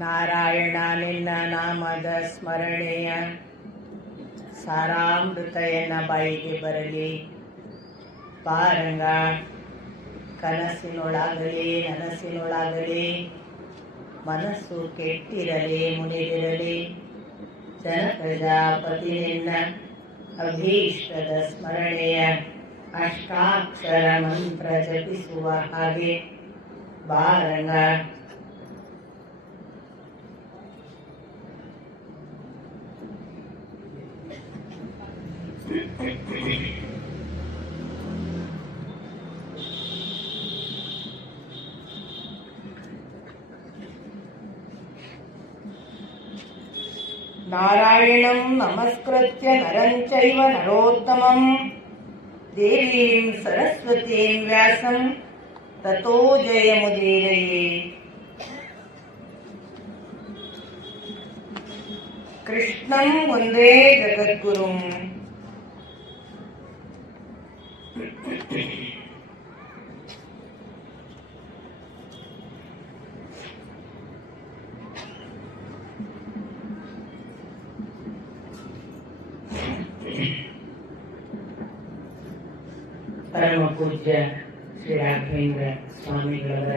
ನಾರಾಯಣ ನಿನ್ನ ನಾಮದ ಸ್ಮರಣೆಯ ಸಾರಾಮೃತಯನ ಬಾಯಿಗೆ ಬರಲಿ. ಪಾರಂಗ ಕನಸಿನೊಳಾಗಲಿ ನನಸಿನೊಳಾಗಲಿ ಮನಸ್ಸು ಕೆಟ್ಟಿರಲಿ ಮುನಿದಿರಲಿ. ಜನಪ್ರಜಾಪತಿ ನಿನ್ನ ಅಭೀಷ್ಟದ ಸ್ಮರಣೆಯ ಅಷ್ಟಾಕ್ಷರ ಮಂತ್ರ ಜಪಿಸುವ ಹಾಗೆ ಬಾರಂಗ. ನಾರಾಯಣಂ ನಮಸ್ಕೃತ್ಯ ನರಂ ಚೈವ ನರೋತ್ತಮಂ ದೇವೀಂ ಸರಸ್ವತೀಂ ವ್ಯಾಸಂ ತತೋ ಜಯಮುದೀರಯೇ. ಕೃಷ್ಣಂ ವಂದೇ ಜಗದ್ಗುರುಂ. ಪರಮ ಪೂಜ್ಯ ಶ್ರೀ ರಾಘವೇಂದ್ರ ಸ್ವಾಮಿಗಳವರ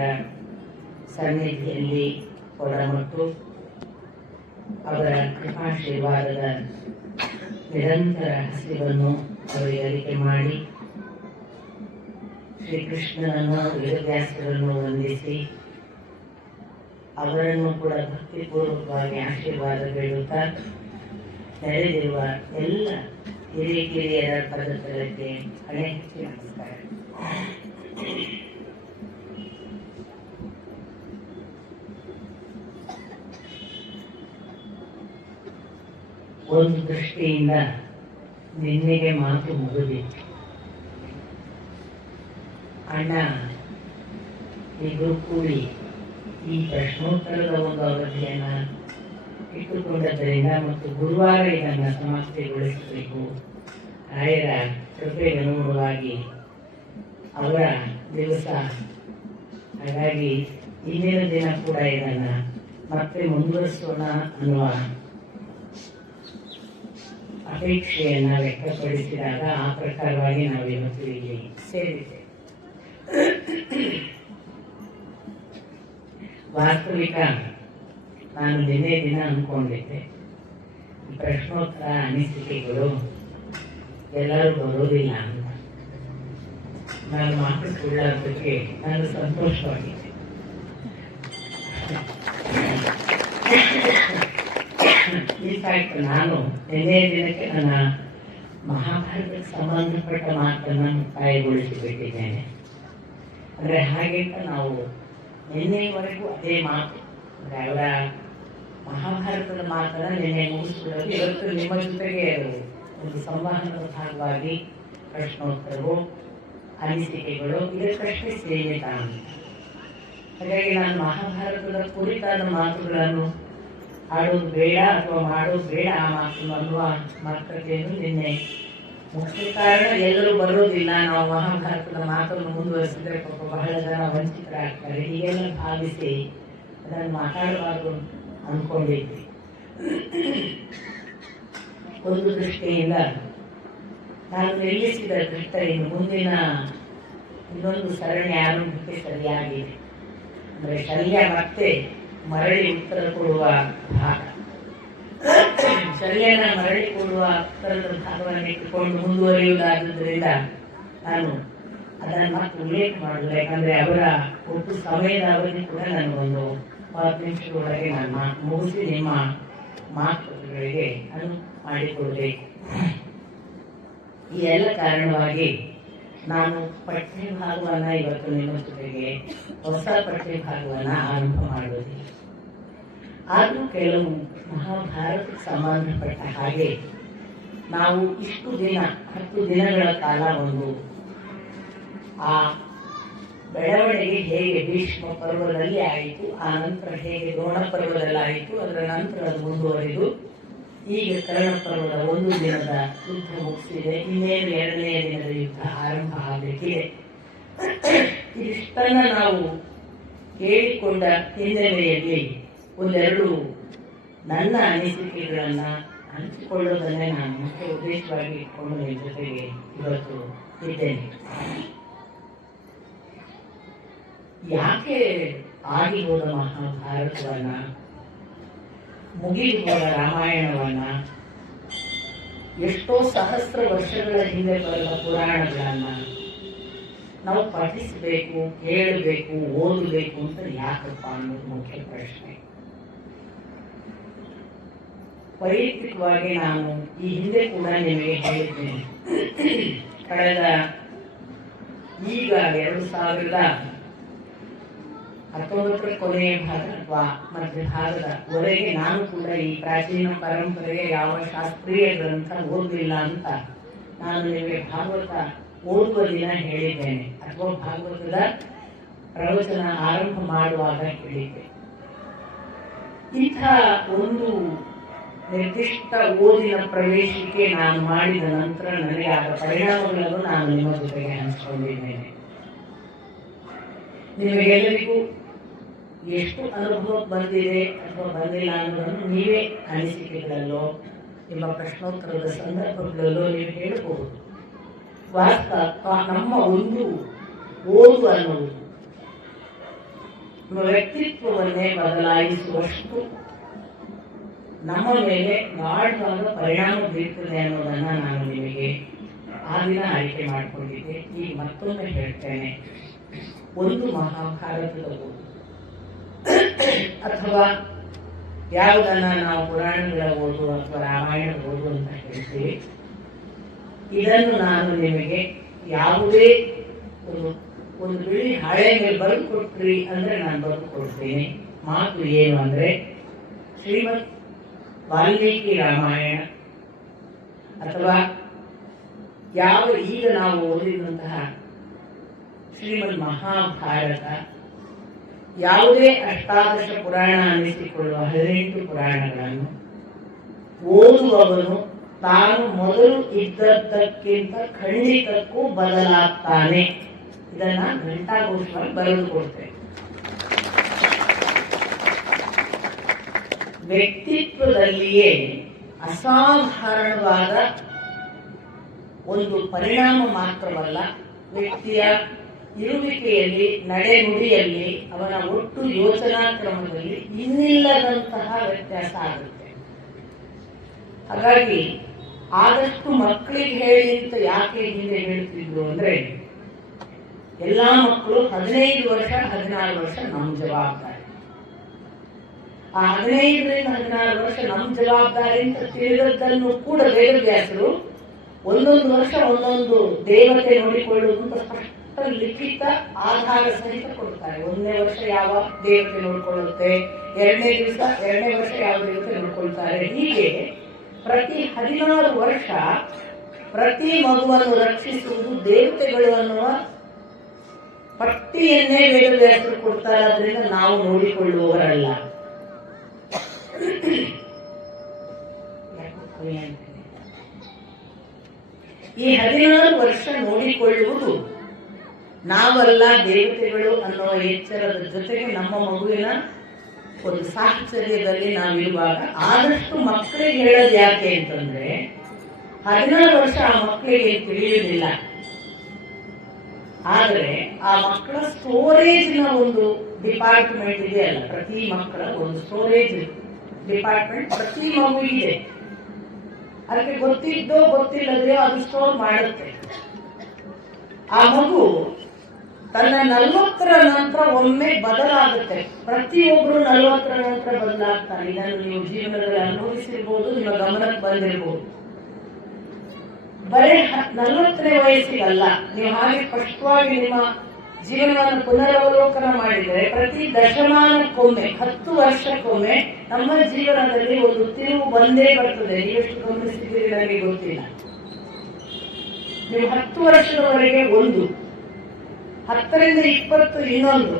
ಸನ್ನಿಧಿಯಲ್ಲಿ ಒಡಮಟ್ಟು ಅವರ ಕೃಪಾಶೀರ್ವಾದದ ನಿರಂತರ ಹಸಿವನ್ನು ಅವರಿಗೆ ಅರಿಕೆ ಮಾಡಿ ಶ್ರೀಕೃಷ್ಣನನ್ನು ವೇದವ್ಯಾಸರನ್ನು ವಂದಿಸಿ ಅವರನ್ನು ಕೂಡ ಭಕ್ತಿಪೂರ್ವಕವಾಗಿ ಆಶೀರ್ವಾದ ಬೇಡುತ್ತಾ ನೆರೆದಿರುವ ಎಲ್ಲ ಹಿರಿಯರ ಪದತಲಕ್ಕೆ ಹಣೆ ಹಚ್ಚಿ ನಮಸ್ಕಾರ. ಒಂದು ದೃಷ್ಟಿಯಿಂದ ನಿನ್ನೆಗೆ ಮಾತು ಮುಗಿದಿತ್ತು. ಅಣ್ಣ ಇಬ್ಬರು ಕೂಡಿ ಈ ಪ್ರಶ್ನೋತ್ತರದ ಒಂದು ಅವಧಿಯನ್ನು ಇಟ್ಟುಕೊಂಡದ್ದರಿಂದ ಮತ್ತು ಗುರುವಾರ ಇದನ್ನು ಸಮಾಪ್ತಿಗೊಳಿಸಬೇಕು. ರಾಯರ ಕೃಪೆಗನುಗುಣವಾಗಿ ಅವರ ದಿವಸ, ಹಾಗಾಗಿ ಇಂದಿನ ದಿನ ಕೂಡ ಇದನ್ನು ಮತ್ತೆ ಮುಂದುವರಿಸೋಣ ಅನ್ನುವ ಅಪೇಕ್ಷೆಯನ್ನು ವ್ಯಕ್ತಪಡಿಸಿದಾಗ ಆ ಪ್ರಕಾರವಾಗಿ ನಾವು ಇವತ್ತು ಇಲ್ಲಿ ಸೇರಿದ್ದೇವೆ. ವಾಸ್ತವಿಕ ನಾನು ನಿನ್ನೆ ದಿನ ಅಂದ್ಕೊಂಡಿದ್ದೆ ಈ ಪ್ರಶ್ನೋತ್ತರ ಅನಿಸಿಕೆಗಳು ಎಲ್ಲರೂ ಬರೋದಿಲ್ಲ ಅಂತ. ನಾನು ಮಾತು ಸುಳ್ಳಾದಕ್ಕೆ ನಾನು ಸಂತೋಷವಾಗಿದ್ದೆ. ಇನ್ಫ್ಯಾಕ್ಟ್ ನಾನು ನಿನ್ನೆ ದಿನಕ್ಕೆ ನನ್ನ ಮಹಾಭಾರತಕ್ಕೆ ಸಂಬಂಧಪಟ್ಟ ಮಾತನ್ನು ಮುಕ್ತಾಯಗೊಳಿಸಿಬಿಟ್ಟಿದ್ದೇನೆ. ಅಂದರೆ ಹಾಗೆಂತ ನಾವು ನಿನ್ನೆವರೆಗೂ ಅದೇ ಮಾತು, ಅಂದರೆ ಅವರ ಮಹಾಭಾರತದ ಮಾತನ್ನು ನಿನ್ನೆ ಮುಗಿಸ್ಬಿಡೋದು. ಇವತ್ತು ನಿಮ್ಮ ಜೊತೆಗೆ ಅದು ಒಂದು ಸಂವಹನದ ಭಾಗವಾಗಿ ಪ್ರಶ್ನೋತ್ತರವು ಅನಿಸಿಕೆಗಳು ಇದಕ್ಕಷ್ಟೇ ಸೀಮಿತ ಅಂತ. ಹಾಗಾಗಿ ನಾನು ಮಹಾಭಾರತದ ಕುರಿತಾದ ಮಾತುಗಳನ್ನು ಆಡೋದು ಬೇಡ ಅಥವಾ ಮಾಡೋದು ಬೇಡ ಆ ಮಾತನ್ನು ಅನ್ನುವ ಮಾತುಕತೆಯನ್ನು ನಿನ್ನೆ ಮುಖ್ಯ ಕಾರಣ ಎಲ್ಲರೂ ಬರೋದಿಲ್ಲ. ನಾವು ಮಹಾಭಾರತದ ಮಾತನ್ನು ಮುಂದುವರಿಸಿದ್ರೆ ಪಾಪ ಬಹಳ ಜನ ವಂಚಿತರಾಗ್ತಾರೆ. ಹೀಗೆಲ್ಲ ಭಾವಿಸಿ ಅದನ್ನು ಮಾತಾಡಬಾರ್ದು ಅಂದ್ಕೊಂಡಿದ್ವಿ. ಒಂದು ದೃಷ್ಟಿಯಿಂದ ನಾನು ನಿಲ್ಲಿಸಿದ ದೃಷ್ಟಿಯಿಂದ ಮುಂದಿನ ಇನ್ನೊಂದು ಸರಣಿ ಆರಂಭಕ್ಕೆ ಸರಿಯಾಗಿದೆ. ಅಂದರೆ ಶಲ್ಯ ಮತ್ತೆ ಮರಳಿ ಉತ್ತರ ಕೊಡುವ ಭಾಗ, ಶಲ್ಯನ ಮರಳಿ ಕೊಡುವ ಉತ್ತರದ ಭಾಗವನ್ನು ಇಟ್ಟುಕೊಂಡು ಮುಂದುವರಿಯುವುದಾದ್ದರಿಂದ ನಾನು ಅದನ್ನು ಮತ್ತೆ ಉಲ್ಲೇಖ ಮಾಡಲು, ಯಾಕಂದರೆ ಅವರ ಒಟ್ಟು ಸಮಯದ ಅವಧಿ ಕೂಡ ನನಗೊಂದು 10 ನಿಮಿಷದೊಳಗೆ ನಾನು ಮುಗಿಸಿ ನಿಮ್ಮ ಮಾತುಗಳಿಗೆ ನಾನು ಮಾಡಿಕೊಡಬೇಕು. ಈ ಎಲ್ಲ ಕಾರಣವಾಗಿ ನಾನು ಪಠ್ಯಭಾಗವನ್ನು ಇವತ್ತು ನಿಮ್ಮ ಜೊತೆಗೆ ಹೊಸ ಪಠ್ಯಭಾಗವನ್ನು ಆರಂಭ ಮಾಡುವುದಿಲ್ಲ. ಆದರೂ ಕೆಲವು ಮಹಾಭಾರತಕ್ಕೆ ಸಂಬಂಧಪಟ್ಟ ಹಾಗೆ ನಾವು ಇಷ್ಟು ದಿನ 10 ದಿನಗಳ ಕಾಲ ಒಂದು ಆ ಬೆಳವಣಿಗೆ ಹೇಗೆ ಭೀಷ್ಮ ಪರ್ವದಲ್ಲಿ ಆಯಿತು, ಆ ನಂತರ ಹೇಗೆ ದ್ರೋಣ ಪರ್ವದಲ್ಲಿ ಆಯಿತು, ಅದರ ನಂತರ ಅದು ಮುಂದುವರಿದು ಈಗ ಕರ್ಣ ಪರ್ವದ 1 ದಿನದ ಯುದ್ಧ ಮುಗಿಸಿದೆ. ಇನ್ನೇನು 2ನೇ ದಿನದ ಯುದ್ಧ ಆರಂಭ ಆಗಬೇಕಿದೆ. ಇಷ್ಟನ್ನ ನಾವು ಕೇಳಿಕೊಂಡ ಹಿನ್ನೆಲೆಯಲ್ಲಿ ಒಂದೆರಡು ನನ್ನ ಅನಿಸಿಕೆಗಳನ್ನು ಹಂಚಿಕೊಳ್ಳೋದನ್ನೇ ನಾನು ಮುಖ್ಯ ಉದ್ದೇಶವಾಗಿ ಇಟ್ಕೊಂಡು ನಿಮ್ಮ ಜೊತೆಗೆ ಇವತ್ತು ಇದ್ದೇನೆ. ಯಾಕೆ ಆಗಿ ಹೋದ ಮಹಾಭಾರತವನ್ನ, ಮುಗಿದು ಹೋದ ರಾಮಾಯಣವನ್ನ, ಎಷ್ಟೋ ಸಹಸ್ರ ವರ್ಷಗಳ ಹಿಂದೆ ಬರೆದ ಪುರಾಣಗಳನ್ನ ನಾವು ಪಠಿಸಬೇಕು, ಕೇಳಬೇಕು, ಓದಬೇಕು ಅಂತ ಯಾಕಪ್ಪ ಅನ್ನೋದು ಮುಖ್ಯ ಪ್ರಶ್ನೆ. ವೈಯಕ್ತಿಕವಾಗಿ ನಾನು ಈ ಹಿಂದೆ ಕೂಡ ನಿಮಗೆ ಹೇಳಿದ್ದೇನೆ, ಕಳೆದ ಈಗ 2019 ಕೊನೆಯ ಭಾಗ ಅಥವಾ ಮಧ್ಯ ಭಾಗದವರೆಗೆ ನಾನು ಕೂಡ ಈ ಪ್ರಾಚೀನ ಪರಂಪರೆಯ ಯಾವ ಶಾಸ್ತ್ರೀಯ ಗ್ರಂಥ ಓದಲಿಲ್ಲ ಅಂತ ನಾನು ನಿಮಗೆ ಭಾಗವತ ಓದುವ ದಿನ ಹೇಳಿದ್ದೇನೆ, ಅಥವಾ ಭಾಗವತದ ಪ್ರವಚನ ಆರಂಭ ಮಾಡುವಾಗ ಹೇಳಿದ್ದೆ. ಇಂಥ ಒಂದು ನಿರ್ದಿಷ್ಟ ಓದಿನ ಪ್ರವೇಶಕ್ಕೆ ನಾನು ಮಾಡಿದ ನಂತರ ನನಗೆ ಆದ ಪರಿಣಾಮಗಳನ್ನು ನಾನು ನಿಮ್ಮ ಜೊತೆಗೆ ಹಂಚಿಕೊಂಡಿದ್ದೇನೆ. ನಿಮಗೆಲ್ಲರಿಗೂ ಎಷ್ಟು ಅನುಭವ ಬಂದಿದೆ ಅಥವಾ ಬಂದಿಲ್ಲ ಅನ್ನೋದನ್ನು ನೀವೇ ಅನಿಸಿಕೆಗಳಲ್ಲೋ ನಿಮ್ಮ ಪ್ರಶ್ನೋತ್ತರದ ಸಂದರ್ಭಗಳಲ್ಲೋ ನೀವು ಹೇಳಬಹುದು. ವಾಸ್ತವ ನಮ್ಮ ಒಂದು ಓದು ಅನ್ನೋದು ನಮ್ಮ ವ್ಯಕ್ತಿತ್ವವನ್ನೇ ಬದಲಾಯಿಸುವಷ್ಟು ನಮ್ಮ ಮೇಲೆ ಗಾಢವಾದ ಪರಿಣಾಮ ಬೀರ್ತದೆ ಅನ್ನೋದನ್ನ ನಾನು ನಿಮಗೆ ಆ ದಿನ ಆಯ್ಕೆ ಮಾಡಿಕೊಂಡಿದ್ದೆ. ಈಗ ಮತ್ತೊಮ್ಮೆ ಹೇಳ್ತೇನೆ, ಒಂದು ಮಹಾಭಾರತದ ಓದು ಅಥವಾ ಯಾವುದನ್ನ ನಾವು ಪುರಾಣಗಳ ಓದು ಅಥವಾ ರಾಮಾಯಣ ಓದು ಅಂತ ಹೇಳ್ತೀವಿ, ಇದನ್ನು ನಾನು ನಿಮಗೆ ಯಾವುದೇ ಒಂದು ಬಿಳಿ ಹಳೆ ಮೇಲೆ ಬರೆದು ಕೊಟ್ರಿ ಅಂದ್ರೆ ನಾನು ಬರೆದು ಕೊಡ್ತೀನಿ. ಮಾತು ಏನು ಅಂದ್ರೆ ಶ್ರೀಮದ್ ವಾಲ್ಮೀಕಿ ರಾಮಾಯಣ ಅಥವಾ ಯಾವ ಈಗ ನಾವು ಓದಿದಂತಹ ಶ್ರೀಮದ್ ಮಹಾಭಾರತ, ಯಾವುದೇ 18 ಪುರಾಣ ಅನ್ನಿಸಿಕೊಳ್ಳುವ 18 ಪುರಾಣಗಳನ್ನು ಓದುವವನು ತಾನು ಮೊದಲು ಇದ್ದದ್ದಕ್ಕಿಂತ ಖಂಡಿತಕ್ಕೂ ಬದಲಾಗ್ತಾನೆ. ಇದನ್ನ ಘಂಟಾಘೋಷವಾಗಿ ಬರೆದು ಕೊಡ್ತೇನೆ. ವ್ಯಕ್ತಿತ್ವದಲ್ಲಿಯೇ ಅಸಾಧಾರಣವಾದ ಒಂದು ಪರಿಣಾಮ ಮಾತ್ರವಲ್ಲ, ವ್ಯಕ್ತಿಯ ಇರುವಿಕೆಯಲ್ಲಿ, ನಡೆನುಡಿಯಲ್ಲಿ, ಅವನ ಒಟ್ಟು ಯೋಚನಾ ಕ್ರಮದಲ್ಲಿ ಇನ್ನಿಲ್ಲದಂತಹ ವ್ಯತ್ಯಾಸ ಆಗುತ್ತೆ. ಹಾಗಾಗಿ ಆದಷ್ಟು ಮಕ್ಕಳಿಗೆ ಹೇಳಿ ಅಂತ ಯಾಕೆ ಹಿಂದೆ ಹೇಳ್ತಿದ್ರು ಅಂದ್ರೆ, ಎಲ್ಲಾ ಮಕ್ಕಳು 15 ವರ್ಷ 16 ವರ್ಷ ನಮ್ಮ ಜವಾಬ್ದಾರಿ. ಆ 15ರಿಂದ 16 ವರ್ಷ ನಮ್ಮ ಜವಾಬ್ದಾರಿ ಅಂತ ತಿಳಿದದ್ದನ್ನು ಕೂಡ ವೇದವ್ಯಾಸರು ಒಂದೊಂದು ವರ್ಷ ಒಂದೊಂದು ದೇವತೆ ನೋಡಿಕೊಳ್ಳುವುದು ಅಂತ ಸ್ಪಷ್ಟ ಲಿಖಿತ ಆಧಾರ ಸಹಿತ ಕೊಡ್ತಾರೆ. 1ನೇ ವರ್ಷ ಯಾವ ದೇವತೆ ನೋಡ್ಕೊಳ್ಳುತ್ತೆ, 2ನೇ ವರ್ಷ ಯಾವ ದೇವತೆ ನೋಡ್ಕೊಳ್ತಾರೆ. ಹೀಗೆ ಪ್ರತಿ 16 ವರ್ಷ ಪ್ರತಿ ಮಗುವನ್ನು ರಕ್ಷಿಸುವುದು ದೇವತೆಗಳು ಅನ್ನುವ ಪಟ್ಟಿಯನ್ನೇ ವೇದವ್ಯಾಸರು ಕೊಡ್ತಾರೆ. ಅದರಿಂದ ನಾವು ನೋಡಿಕೊಳ್ಳುವವರಲ್ಲ. ಈ 16 ವರ್ಷ ನೋಡಿಕೊಳ್ಳುವುದು ನಾವಲ್ಲ ದೇವತೆಗಳು ಅನ್ನುವ ಎಚ್ಚರದ ಜೊತೆಗೆ ನಮ್ಮ ಮಗುವಿನ ಒಂದು ಸಾಹಚರ್ಯದಲ್ಲಿ ನಾವಿರುವಾಗ ಆದಷ್ಟು ಮಕ್ಕಳಿಗೆ ಹೇಳೋದು ಯಾಕೆ ಅಂತಂದ್ರೆ, 16 ವರ್ಷ ಆ ಮಕ್ಕಳಿಗೆ ತಿಳಿಯುವುದಿಲ್ಲ. ಆದರೆ ಆ ಮಕ್ಕಳ ಸ್ಟೋರೇಜ್ನ ಒಂದು ಡಿಪಾರ್ಟ್ಮೆಂಟ್ ಇದೆಯಲ್ಲ, ಪ್ರತಿ ಮಕ್ಕಳ ಒಂದು ಸ್ಟೋರೇಜ್ ಡಿಪಾರ್ಟ್ಮೆಂಟ್ ಪ್ರತಿ ಮಗುವಿಗೆ. ಅದಕ್ಕೆ ಗೊತ್ತಿದ್ದೋ ಗೊತ್ತಿಲ್ಲದೆಯೋ ಅದು ಸ್ಟೋರ್ ಮಾಡುತ್ತೆ. ಆ ಮಗು ತನ್ನ 40ರ ನಂತರ ಒಮ್ಮೆ ಬದಲಾಗುತ್ತೆ. ಪ್ರತಿಯೊಬ್ಬರು 40ರ ನಂತರ ಬದಲಾಗ್ತಾರೆ. ಇದನ್ನು ನೀವು ಜೀವನದಲ್ಲಿ ಅನುಭವಿಸಿರ್ಬೋದು, ನಿಮ್ಮ ಗಮನಕ್ಕೆ ಬಂದಿರಬಹುದು. ಬರೀ 40ನೇ ವಯಸ್ಸಿಗಲ್ಲ, ನೀವು ಹಾಗೆ ಸ್ಪಷ್ಟವಾಗಿ ನಿಮ್ಮ ಜೀವನವನ್ನು ಪುನರವಲೋಕನ ಮಾಡಿದರೆ ಪ್ರತಿ ದಶಮಾನಕ್ಕೊಮ್ಮೆ 10 ವರ್ಷಕ್ಕೊಮ್ಮೆ ನಮ್ಮ ಜೀವನದಲ್ಲಿ ಒಂದು ತಿರುವು ಬಂದೇ ಬರ್ತದೆ. ನೀವೆಷ್ಟು ಗಮನಿಸಿದ್ದೀರಿ ನನಗೆ ಗೊತ್ತಿಲ್ಲ. ನೀವು 10 ವರ್ಷದವರೆಗೆ ಒಂದು, 10ರಿಂದ 20 ಇನ್ನೊಂದು,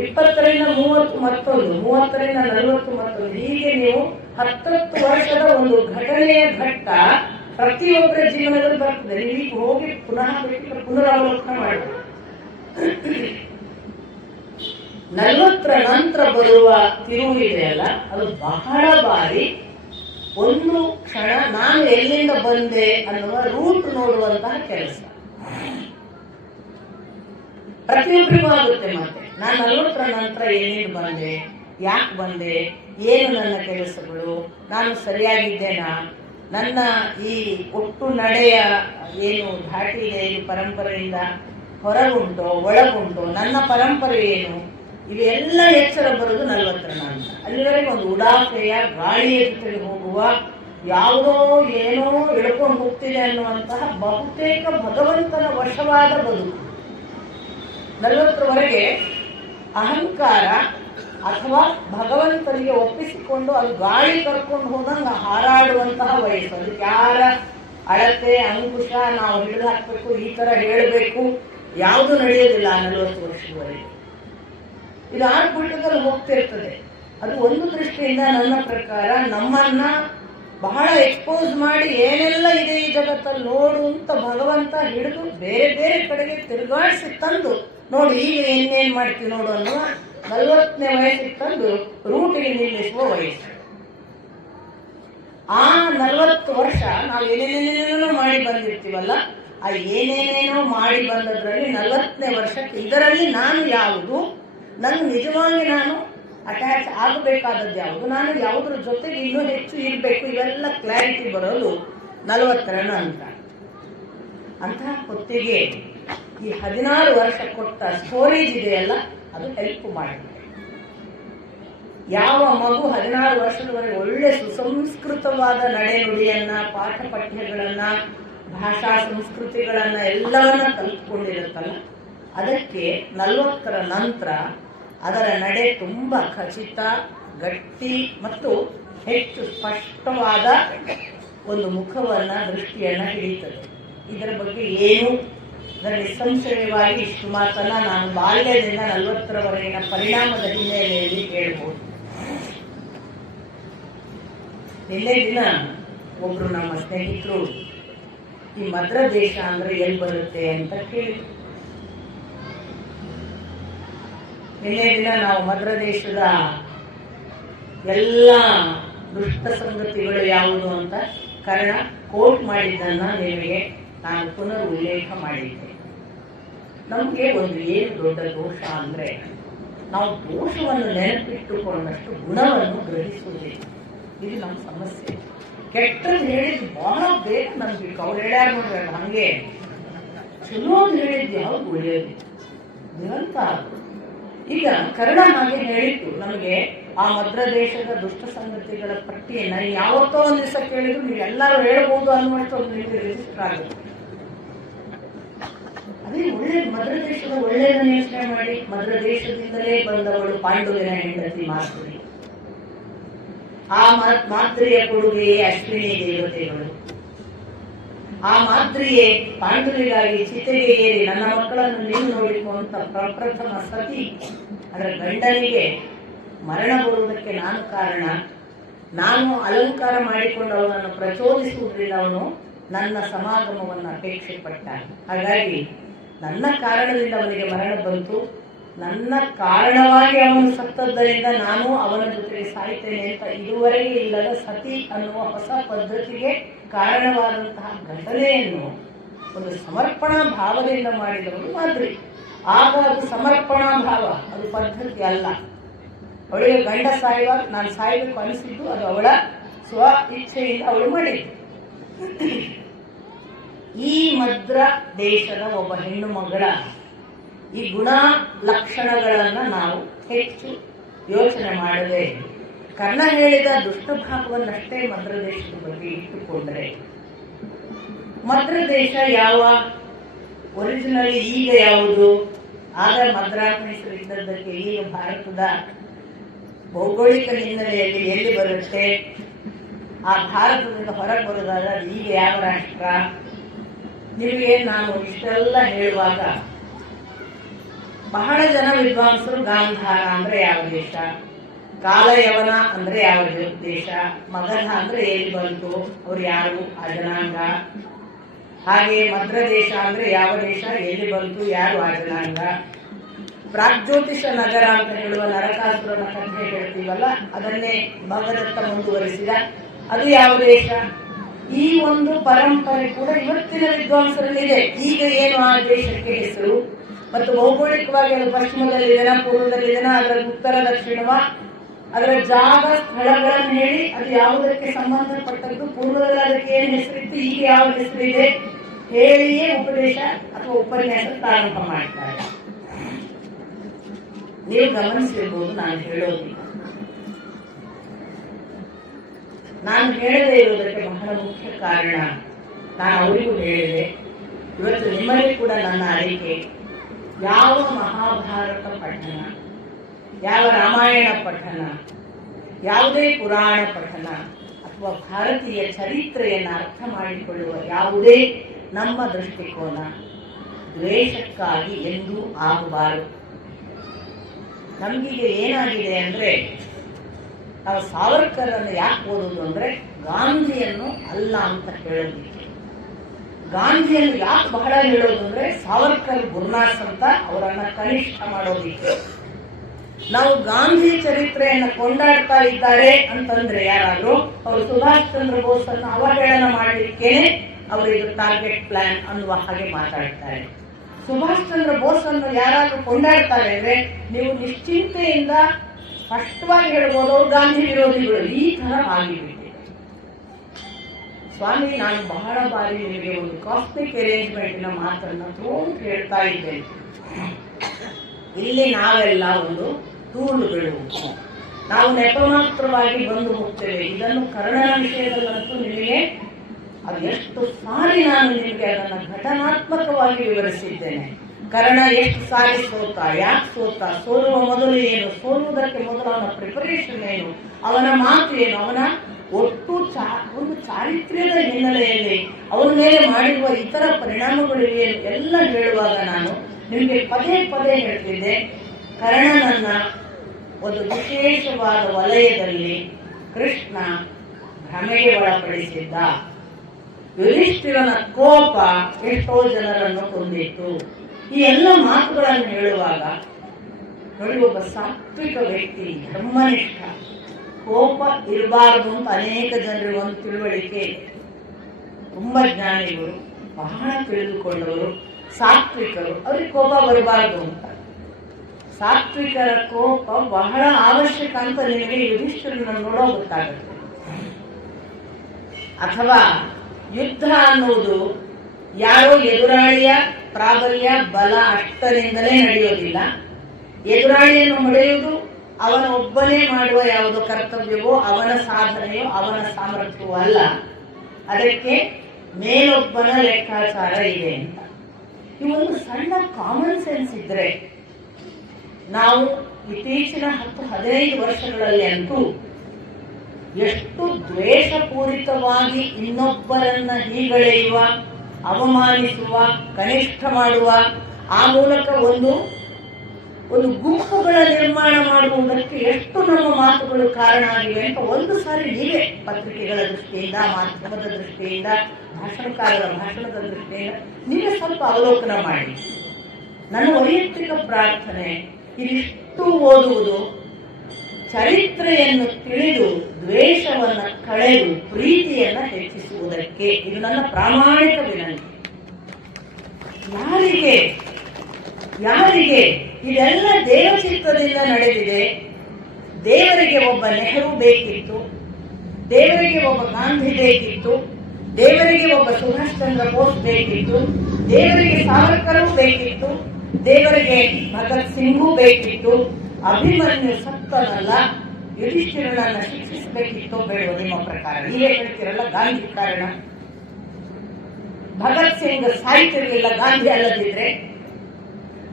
20ರಿಂದ 30 ಮತ್ತೊಂದು, 30ರಿಂದ 40 ಮತ್ತೊಂದು, ಹೀಗೆ ನೀವು 10 ವರ್ಷದ ಒಂದು ಘಟನೆಯ ಘಟ್ಟ ಪ್ರತಿಯೊಬ್ಬರ ಜೀವನದಲ್ಲಿ ಬರ್ತದೆ. ನೀವು ಹೋಗಿ ಪುನಃ ಪುನರಾವಲೋಕನ ಮಾಡಬೇಕು. 40ರ ನಂತರ ಬರುವ ತಿರುವು ಇದೆಯಲ್ಲ, ಅದು ಬಹಳ ಬಾರಿ ಒಂದು ಕ್ಷಣ ನಾನು ಎಲ್ಲಿಂದ ಬಂದೆ ಅನ್ನುವ ರೂಟ್ ನೋಡುವಂತಹ ಕೆಲಸ ಪ್ರತಿಯೊಬ್ಬರಿಗೂ ಆಗುತ್ತೆ. ಮತ್ತೆ ನಾನು 40ರ ನಂತರ ಎಲ್ಲಿಂದ ಬಂದೆ, ಯಾಕೆ ಬಂದೆ, ಏನು ನನ್ನ ಕೆಲಸಗಳು, ನಾನು ಸರಿಯಾಗಿದ್ದೇನಾ, ನನ್ನ ಈ ಒಟ್ಟು ನಡೆಯ ಏನು ಧಾಟಿ ಇದೆ, ಇದು ಪರಂಪರೆಯಿಂದ ಹೊರಗುಂಟೋ ಒಳಗುಂಟೋ, ನನ್ನ ಪರಂಪರೆ ಏನು, ಇವೆಲ್ಲ ಎಚ್ಚರ ಬರೋದು 40ರ ನಂತರ. ಅಲ್ಲಿವರೆಗೆ ಒಂದು ಉಡಾಫೆಯ ಗಾಳಿಯ ಜೊತೆಗೆ ಹೋಗುವ, ಯಾವುದೋ ಏನೋ ಎಳ್ಕೊಂಡು ಹೋಗ್ತಿದೆ ಅನ್ನುವಂತಹ ಬಹುತೇಕ ಭಗವಂತನ ವಶವಾದ ಬದುಕು. 40ರವರೆಗೆ ಅಹಂಕಾರ ಅಥವಾ ಭಗವಂತನಿಗೆ ಒಪ್ಪಿಸಿಕೊಂಡು ಅದು ಗಾಳಿ ಕರ್ಕೊಂಡು ಹೋದಂಗ ಹಾರಾಡುವಂತಹ ವಯಸ್ಸು. ಅದಕ್ಕೆ ಯಾರ ಅಳತೆ ಅಂಕುಶ ನಾವು ಹಿಡಿದು ಹಾಕಬೇಕು, ಈ ತರ ಹೇಳಬೇಕು, ಯಾವುದು ನಡೆಯೋದಿಲ್ಲ 40 ವರ್ಷದವರೆಗೆ. ಇದು ಆರ್ಭಟದಲ್ಲಿ ಹೋಗ್ತಿರ್ತದೆ. ಅದು ಒಂದು ದೃಷ್ಟಿಯಿಂದ ನನ್ನ ಪ್ರಕಾರ ನಮ್ಮನ್ನ ಬಹಳ ಎಕ್ಸ್ಪೋಸ್ ಮಾಡಿ ಏನೆಲ್ಲ ಇದೆ ಈ ಜಗತ್ತಲ್ಲಿ ನೋಡು ಅಂತ ಭಗವಂತ ಹಿಡಿದು ಬೇರೆ ಬೇರೆ ಕಡೆಗೆ ತಿರುಗಾಡಿಸಿ ತಂದು, ನೋಡಿ ಈಗ ಏನೇನ್ ಮಾಡ್ತೀವಿ ನೋಡು ಅನ್ನುವ 40ನೇ ವಯಸ್ಸಿಗೆ ತಂದು ರೂಟಿಗೆ ನಿಲ್ಲಿಸುವ ವಯಸ್ಸು. ಆ 40 ವರ್ಷ ನಾವು ಏನೇನೇನೇನೋ ಮಾಡಿ ಬಂದಿರ್ತೀವಲ್ಲ, ಆ ಏನೇನೇನೋ ಮಾಡಿ ಬಂದದ್ರಲ್ಲಿ 40ನೇ ವರ್ಷಕ್ಕೆ ಇದರಲ್ಲಿ ನಾನು ಯಾವುದು, ನಂಗೆ ನಿಜವಾಗಿ ನಾನು ಅಟ್ಯಾಚ್ ಆಗಬೇಕಾದದ್ದು ಯಾವುದು, ನಾನು ಯಾವುದ್ರ ಜೊತೆಗೆ ಇನ್ನೂ ಹೆಚ್ಚು ಇರಬೇಕು, ಇವೆಲ್ಲ ಕ್ಲಾರಿಟಿ ಬರೋದು 40ರ ನಂತರ. ಅಂತಹ ಹೊತ್ತಿಗೆ ಈ 16 ವರ್ಷ ಕೊಟ್ಟ ಸ್ಟೋರೇಜ್ ಇದೆಯಲ್ಲ, ಅದು ಹೆಲ್ಪ್ ಮಾಡುತ್ತೆ. ಯಾವ ಮಗು 16 ವರ್ಷದವರೆಗೆ ಒಳ್ಳೆ ಸುಸಂಸ್ಕೃತವಾದ ನಡೆನುಡಿಯನ್ನ, ಪಾಠ ಪಠ್ಯಗಳನ್ನ, ಭಾಷಾ ಸಂಸ್ಕೃತಿಗಳನ್ನ ಎಲ್ಲವನ್ನ ಕಲ್ತ್ಕೊಂಡಿರುತ್ತಲ್ಲ, ಅದಕ್ಕೆ 40ರ ನಂತರ ಅದರ ನಡೆ ತುಂಬಾ ಖಚಿತ, ಗಟ್ಟಿ ಮತ್ತು ಹೆಚ್ಚು ಸ್ಪಷ್ಟವಾದ ಒಂದು ಮುಖವನ್ನ, ದೃಷ್ಟಿಯನ್ನ ಹಿಡಿಯುತ್ತದೆ. ಇದರ ಬಗ್ಗೆ ಏನು ನಿಸ್ಸಂಶಯವಾಗಿ ಇಷ್ಟು ಮಾತನ್ನ ನಾನು ಬಾಲ್ಯದಿಂದ 40ರವರೆಗಿನ ಪರಿಣಾಮದ ಹಿನ್ನೆಲೆಯಲ್ಲಿ ಹೇಳ್ಬೋದು. ನಿನ್ನೆ ದಿನ ಒಬ್ರು ನಮ್ಮ ಸ್ನೇಹಿತರು ಈ ಮದ್ರ ದೇಶ ಅಂದ್ರೆ ಎಲ್ಲಿ ಬರುತ್ತೆ ಅಂತ ಕೇಳಿದ್ರು. ನಿನ್ನೆ ದಿನ ನಾವು ಮದ್ರ ದೇಶದ ಎಲ್ಲ ದುಷ್ಟ ಸಂಗತಿಗಳು ಯಾವುದು ಅಂತ ಕರ್ಣ ಕೋಟ್ ಮಾಡಿದ್ದನ್ನ ನಿಮಗೆ ನಾನು ಪುನರ್ ಉಲ್ಲೇಖ ಮಾಡಿದ್ದೆ. ನಮಗೆ ಒಂದು ಏನು ದೊಡ್ಡ ದೋಷ ಅಂದ್ರೆ, ನಾವು ದೋಷವನ್ನು ನೆನಪಿಟ್ಟುಕೊಂಡಷ್ಟು ಗುಣವನ್ನು ಗ್ರಹಿಸುವುದಿಲ್ಲ. ಇದು ನಮ್ಮ ಸಮಸ್ಯೆ. ಕೆಟ್ಟದ್ದು ಹೇಳಿದ್ದು ಬಹಳ ಬೇಗ ನಮ್ಗೆ ಅವ್ರು ಹೇಳ್ಯಾರ ನೋಡ್ರಿ, ಹಂಗೆ ಚಲೋ ಹೇಳಿದ್ದು ಯಾವ್ದು ಒಳ್ಳೆಯದು ನಿರಂತರ. ಈಗ ಕರ್ಣ ಹಾಗೆ ಹೇಳಿತ್ತು ನಮಗೆ ಆ ಮದ್ರ ದೇಶದ ದುಷ್ಟ ಸಂಗತಿಗಳ ಪಟ್ಟಿಯನ್ನ ಯಾವತ್ತೋ ಒಂದ್ ದಿವಸ ಕೇಳಿದ್ರು ನೀವು ಎಲ್ಲರೂ ಹೇಳ್ಬೋದು ಅನ್ನುವಂಥ ಒಂದು ನಿಮಗೆ ರಿಜಿಸ್ಟರ್ ಆಗುತ್ತೆ. ಅದೇ ಒಳ್ಳೆ ಮದ್ರ ದೇಶದ ಒಳ್ಳೆಯದನ್ನ ಯೋಚನೆ ಮಾಡಿ. ಮದ್ರ ದೇಶದಿಂದಲೇ ಬಂದವಳು ಪಾಂಡುವಿನ ಹೆಂಡತಿ ಮಾತೃ. ಆ ಮಾತೃಯ ಕೊಡುಗೆಯೇ ಅಶ್ವಿನಿ ದೇವತೆಗಳು. ಆ ಮಾತೃಯೇ ಪಾಂಡುವಿಗಾಗಿ ಚಿತೆಗೆ ಏರಿ ನನ್ನ ಮಕ್ಕಳನ್ನು ನೀನು ನೋಡಿಕೊಂತ ಪ್ರಪ್ರಥಮ ಸತಿ, ಅದರ ಗಂಡನಿಗೆ ಮರಣ ಬರುವುದಕ್ಕೆ ನಾನು ಕಾರಣ, ನಾನು ಅಲಂಕಾರ ಮಾಡಿಕೊಂಡು ಅವನನ್ನು ಪ್ರಚೋದಿಸುವುದರಿಂದ ಅವನು ನನ್ನ ಸಮಾಗಮವನ್ನು ಅಪೇಕ್ಷೆ ಪಟ್ಟ. ಹಾಗಾಗಿ ನನ್ನ ಕಾರಣದಿಂದ ಅವನಿಗೆ ಮರಣ ಬಂತು, ನನ್ನ ಕಾರಣವಾಗಿ ಅವನು ಸತ್ತದ್ದರಿಂದ ನಾನು ಅವನ ಜೊತೆಗೆ ಸಾಯ್ತೇನೆ ಅಂತ ಇದುವರೆಗೆ ಇಲ್ಲದ ಸತಿ ಅನ್ನುವ ಹೊಸ ಪದ್ಧತಿಗೆ ಕಾರಣವಾದಂತಹ ಘಟನೆಯನ್ನು ಒಂದು ಸಮರ್ಪಣಾ ಭಾವದಿಂದ ಮಾಡಿದವಳು ಮಾದ್ರಿ. ಆಗ ಅದು ಸಮರ್ಪಣಾ ಭಾವ, ಅದು ಪದ್ಧತಿ ಅಲ್ಲ. ಅವಳಿಗೆ ಗಂಡ ಸಾಯುವಾಗ ನಾನು ಸಾಯಬೇಕು ಅನಿಸಿದ್ದು ಅದು ಅವಳ ಸ್ವ ಇಚ್ಛೆಯಿಂದ ಅವಳು ಮಾಡಿದ್ದು. ಈ ಮದ್ರ ದೇಶದ ಒಬ್ಬ ಹೆಣ್ಣು ಮಗಳ ಈ ಗುಣ ಲಕ್ಷಣಗಳನ್ನ ನಾವು ಹೆಚ್ಚು ಯೋಚನೆ ಮಾಡದೆ ಕರ್ಣ ಹೇಳಿದ ದುಷ್ಟ ಭಾಗವನ್ನಷ್ಟೇ ಮದ್ರ ದೇಶದ ಬಗ್ಗೆ ಇಟ್ಟುಕೊಂಡ್ರೆ, ಮದ್ರ ದೇಶ ಯಾವ ಒರಿಜಿನಲಿ ಈಗ ಯಾವುದು, ಆಗ ಮದ್ರಾಸ್ ಹೆಸರು ಇದ್ದದ್ದಕ್ಕೆ ಈಗ ಭಾರತದ ಭೌಗೋಳಿಕ ಹಿನ್ನೆಲೆಯಲ್ಲಿ ಎಲ್ಲಿ ಬರುತ್ತೆ, ಆ ಭಾರತದಿಂದ ಹೊರಗೆ ಬರೋದಾದ್ರೆ ಈಗ ಯಾವ ರಾಷ್ಟ್ರ. ನಿಮಗೆ ನಾನು ಇಷ್ಟೆಲ್ಲ ಹೇಳುವಾಗ ಬಹಳ ಜನ ವಿದ್ವಾಂಸರು ಗಾಂಧಾರ ಅಂದ್ರೆ ಯಾವ ದೇಶ, ಕಾಲಯವನ ಅಂದ್ರೆ ಯಾವ ದೇಶ, ಮಗಧ ಅಂದ್ರೆ ಎಲ್ಲಿ ಬಂತು, ಅವ್ರು ಯಾರು ಆ ಜನಾಂಗ, ಹಾಗೆ ಮದ್ರ ದೇಶ ಅಂದ್ರೆ ಯಾವ ದೇಶ, ಎಲ್ಲಿ ಬಂತು, ಯಾರು ಆ ಜನಾಂಗ, ಪ್ರಾಗ್ಜ್ಯೋತಿಷ ನಗರ ಅಂತ ಹೇಳುವ ನರಕಾಸುರನ ಕಥೆ ಹೇಳ್ತೀವಲ್ಲ, ಅದನ್ನೇ ಭಗದತ್ತ ಮುಂದುವರಿಸಿದ. ಅದು ಯಾವ ದೇಶ? ಈ ಒಂದು ಪರಂಪರೆ ಕೂಡ ಇವತ್ತಿನ ವಿದ್ವಾಂಸರಲ್ಲಿದೆ. ಈಗ ಏನು ಆ ದೇಶಕ್ಕೆ ಹೆಸರು ಮತ್ತು ಭೌಗೋಳಿಕವಾಗಿ ಅದು ಪಶ್ಚಿಮದಲ್ಲಿದೆನಾ, ಪೂರ್ವದಲ್ಲಿದೆನಾ, ಅದರ ಉತ್ತರ ದಕ್ಷಿಣವ, ಅದರ ಜಾಗ ಸ್ಥಳಗಳನ್ನು ಹೇಳಿ ಅದು ಯಾವುದಕ್ಕೆ ಸಂಬಂಧಪಟ್ಟದ್ದು, ಪೂರ್ವದಲ್ಲಿ ಅದಕ್ಕೆ ಏನು ಹೆಸರಿತ್ತು, ಈಗ ಯಾವ ಹೆಸರಿದೆ ಹೇಳಿಯೇ ಉಪದೇಶ ಅಥವಾ ಉಪನ್ಯಾಸ ಪ್ರಾರಂಭ ಮಾಡ್ತಾರೆ. ನೀವು ಗಮನಿಸಿರ್ಬೋದು, ನಾನು ಹೇಳೋದಿಲ್ಲ. ನಾನು ಹೇಳದೇ ಇರುವುದಕ್ಕೆ ಬಹಳ ಮುಖ್ಯ ಕಾರಣ, ನಾನು ಅವರಿಗೂ ಹೇಳಿದೆ, ಇವತ್ತು ನಿಮ್ಮಲ್ಲಿ ಕೂಡ ನನ್ನ ಅರಿಕೆ, ಯಾವ ಮಹಾಭಾರತ ಪಠನ, ಯಾವ ರಾಮಾಯಣ ಪಠನ, ಯಾವುದೇ ಪುರಾಣ ಪಠನ ಅಥವಾ ಭಾರತೀಯ ಚರಿತ್ರೆಯನ್ನು ಅರ್ಥ ಮಾಡಿಕೊಳ್ಳುವ ಯಾವುದೇ ನಮ್ಮ ದೃಷ್ಟಿಕೋನ ದ್ವೇಷಕ್ಕಾಗಿ ಎಂದೂ ಆಗಬಾರದು. ನಮಗೀಗ ಏನಾಗಿದೆ ಅಂದ್ರೆ, ನಾವು ಸಾವರ್ಕರನ್ನು ಯಾಕೆ ಓದೋದು ಅಂದ್ರೆ ಗಾಂಧಿಯನ್ನು ಅಲ್ಲ ಅಂತ ಹೇಳೋದಿಕ್ಕೆ. ಗಾಂಧಿಯನ್ನು ಯಾಕೆ ಬಹಳ ಹೇಳೋದು ಅಂದ್ರೆ ಸಾವರ್ಕರ್ ಗುರುನಾಸ್ ಅಂತ ಅವರನ್ನ ಕನಿಷ್ಠ ಮಾಡೋದಿಕ್ಕೆ. ನಾವು ಗಾಂಧಿ ಚರಿತ್ರೆಯನ್ನು ಕೊಂಡಾಡ್ತಾ ಇದ್ದಾರೆ ಅಂತಂದ್ರೆ ಯಾರಾದ್ರೂ ಅವರು ಸುಭಾಷ್ ಚಂದ್ರ ಬೋಸ್ ಅನ್ನು ಅವಹೇಳನ ಮಾಡಲಿಕ್ಕೇನೆ ಅವರು ಇದು ಟಾರ್ಗೆಟ್ ಪ್ಲಾನ್ ಅನ್ನುವ ಹಾಗೆ ಮಾತಾಡ್ತಾರೆ. ಸುಭಾಷ್ ಚಂದ್ರ ಬೋಸ್ ಅನ್ನು ಯಾರಾದ್ರೂ ಕೊಂಡಾಡ್ತಾರೆ ಅಂದ್ರೆ ನೀವು ನಿಶ್ಚಿಂತೆಯಿಂದ ಸ್ಪಷ್ಟವಾಗಿ ಹೇಳ್ಬೋದು ಅವರು ಗಾಂಧಿ ವಿರೋಧಿಗಳು. ಈ ತರ ಆಗಿಬಿಟ್ಟಿದೆ. ಸ್ವಾಮಿ, ನಾನು ಬಹಳ ಬಾರಿ ನಿಮಗೆ ಒಂದು ಕಾಸ್ಮಿಕ್ ಅರೇಂಜ್ಮೆಂಟಿನ ಮಾತನ್ನು ತೋಂದು ಹೇಳ್ತಾ ಇದ್ದೇನೆ. ಇಲ್ಲಿ ನಾವೆಲ್ಲ ಒಂದು ತೂಳುಗಳು, ನಾವು ನೆಪಮಾತ್ರವಾಗಿ ಬಂದು ಹೋಗ್ತೇವೆ. ಇದನ್ನು ಕರ್ಣನ ವಿಷಯದಲ್ಲಂತೂ ನಿಮಗೆ ಅದು ಎಷ್ಟು ಸಾರಿ ನಾನು ನಿಮಗೆ ಅದನ್ನು ಘಟನಾತ್ಮಕವಾಗಿ ವಿವರಿಸಿದ್ದೇನೆ. ಕರ್ಣ ಎಷ್ಟು ಸಾರಿ ಸೋತ, ಯಾಕೆ ಸೋತ, ಸೋಲುವ ಮೊದಲು ಏನು, ಸೋಲುವುದಕ್ಕೆ ಮೊದಲು ಅವನ ಪ್ರಿಪರೇಷನ್ ಏನು, ಅವನ ಮಾತು ಏನು, ಅವನ ಒಟ್ಟು ಒಂದು ಚಾರಿತ್ರ್ಯದ ಹಿನ್ನೆಲೆಯಲ್ಲಿ ಅವನ ಮೇಲೆ ಮಾಡಿರುವ ಇತರ ಪರಿಣಾಮಗಳು ಏನು ಎಲ್ಲ ಹೇಳುವಾಗ ನಾನು ನಿಮಗೆ ಪದೇ ಪದೇ ಹೇಳ್ತಿದ್ದೆ, ಕರ್ಣನನ್ನ ಒಂದು ವಿಶೇಷವಾದ ವಲಯದಲ್ಲಿ ಕೃಷ್ಣ ಭ್ರಮೆಗೆ ಒಳಪಡಿಸಿದ್ದ. ಯುಧಿಷ್ಠಿರನ ಕೋಪ ಎಷ್ಟೋ ಜನರನ್ನು ಕೊಂದಿತ್ತು. ಈ ಎಲ್ಲ ಮಾತುಗಳನ್ನು ಹೇಳುವಾಗ ನೋಡಿ, ಒಬ್ಬ ಸಾತ್ವಿಕ ವ್ಯಕ್ತಿ, ಧರ್ಮನಿಷ್ಠ, ಕೋಪ ಇರಬಾರದು ಅಂತ ಅನೇಕ ಜನರಿಗೆ ಒಂದು ತಿಳುವಳಿಕೆ. ತುಂಬಾ ಜ್ಞಾನಿಗಳು, ಬಹಳ ತಿಳಿದುಕೊಂಡವರು, ಸಾತ್ವಿಕರು, ಅವ್ರಿಗೆ ಕೋಪ ಬರಬಾರದು ಅಂತ. ಸಾತ್ವಿಕರ ಕೋಪ ಬಹಳ ಅವಶ್ಯಕ ಅಂತ ನಿಮಗೆ ಯುಧಿಷ್ಠಿರನ ನೋಡೋ ಗೊತ್ತಾಗುತ್ತೆ. ಅಥವಾ ಯುದ್ಧ ಅನ್ನುವುದು ಯಾರೋ ಎದುರಾಳಿಯ ಪ್ರಾಬಲ್ಯ ಬಲ ಅಷ್ಟರಿಂದಲೇ ನಡೆಯೋದಿಲ್ಲ. ಎದುರಾಳಿಯನ್ನು ಹೊಡೆಯುವುದು ಅವನ ಒಬ್ಬನೇ ಮಾಡುವ ಯಾವುದೋ ಕರ್ತವ್ಯವೋ ಅವನ ಸಾಧನೆಯೋ ಅವನ ಸಾಮರ್ಥ್ಯವೋ ಅಲ್ಲ, ಅದಕ್ಕೆ ಮೇಲೊಬ್ಬನ ಲೆಕ್ಕಾಚಾರ ಇದೆ ಅಂತ. ಈ ಒಂದು ಸಣ್ಣ ಕಾಮನ್ ಸೆನ್ಸ್ ಇದ್ರೆ ನಾವು ಇತ್ತೀಚಿನ 10-15 ವರ್ಷಗಳಲ್ಲಿ ಅಂತೂ ಎಷ್ಟು ದ್ವೇಷಪೂರಿತವಾಗಿ ಇನ್ನೊಬ್ಬರನ್ನ ಹೀಗಳೆಯುವ, ಅವಮಾನಿಸುವ, ಕನಿಷ್ಠ ಮಾಡುವ, ಆ ಮೂಲಕ ಒಂದು ಗುಂಪುಗಳ ನಿರ್ಮಾಣ ಮಾಡುವುದಕ್ಕೆ ಎಷ್ಟು ನಮ್ಮ ಮಾತುಗಳು ಕಾರಣ ಆಗಿವೆ ಅಂತ ಒಂದು ಸಾರಿ ನೀವೇ ಪತ್ರಿಕೆಗಳ ದೃಷ್ಟಿಯಿಂದ, ಮಾಧ್ಯಮದ ದೃಷ್ಟಿಯಿಂದ, ಭಾಷಣಕಾರರ ಭಾಷಣದ ದೃಷ್ಟಿಯಿಂದ ನೀವೇ ಸ್ವಲ್ಪ ಅವಲೋಕನ ಮಾಡಿ. ನನ್ನ ವೈಯಕ್ತಿಕ ಪ್ರಾರ್ಥನೆ, ಇದಿಷ್ಟು ಓದುವುದು ಚರಿತ್ರೆಯನ್ನು ತಿಳಿದು ದ್ವೇಷವನ್ನು ಕಳೆದು ಪ್ರೀತಿಯನ್ನು ಹೆಚ್ಚಿಸುವುದಕ್ಕೆ. ಇದು ನನ್ನ ಪ್ರಾಮಾಣಿಕ ವಿನಂತಿ. ಯಾರಿಗೆ ಇದೆಲ್ಲ ದೇವಚಿತ್ತದಿಂದ ನಡೆದಿದೆ. ದೇವರಿಗೆ ಒಬ್ಬ ನೆಹರು ಬೇಕಿತ್ತು, ದೇವರಿಗೆ ಒಬ್ಬ ಗಾಂಧಿ ಬೇಕಿತ್ತು, ದೇವರಿಗೆ ಒಬ್ಬ ಸುಭಾಷ್ ಚಂದ್ರ ಬೋಸ್ ಬೇಕಿತ್ತು, ದೇವರಿಗೆ ಸಾವರ್ಕರೂ ಬೇಕಿತ್ತು, ದೇವರಿಗೆ ಭಗತ್ ಸಿಂಗೂ ಬೇಕಿತ್ತು. ಅಭಿಮನ್ಯು ಸತ್ತನಲ್ಲ, ಯುಧಿಷ್ಠಿರನನ್ನ ಶಿಕ್ಷಿಸಬೇಕಿತ್ತು ಬೇಡವ ನಿಮ್ಮ ಪ್ರಕಾರ? ನೀವೇ ಹೇಳ್ತಿರಲ್ಲ ಗಾಂಧಿ ಕಾರಣ. ಭಗತ್ ಸಿಂಗ್ ಸಾಯ್ತಿರ್ಲಿಲ್ಲ ಗಾಂಧಿ ಅಲ್ಲದಿದ್ರೆ.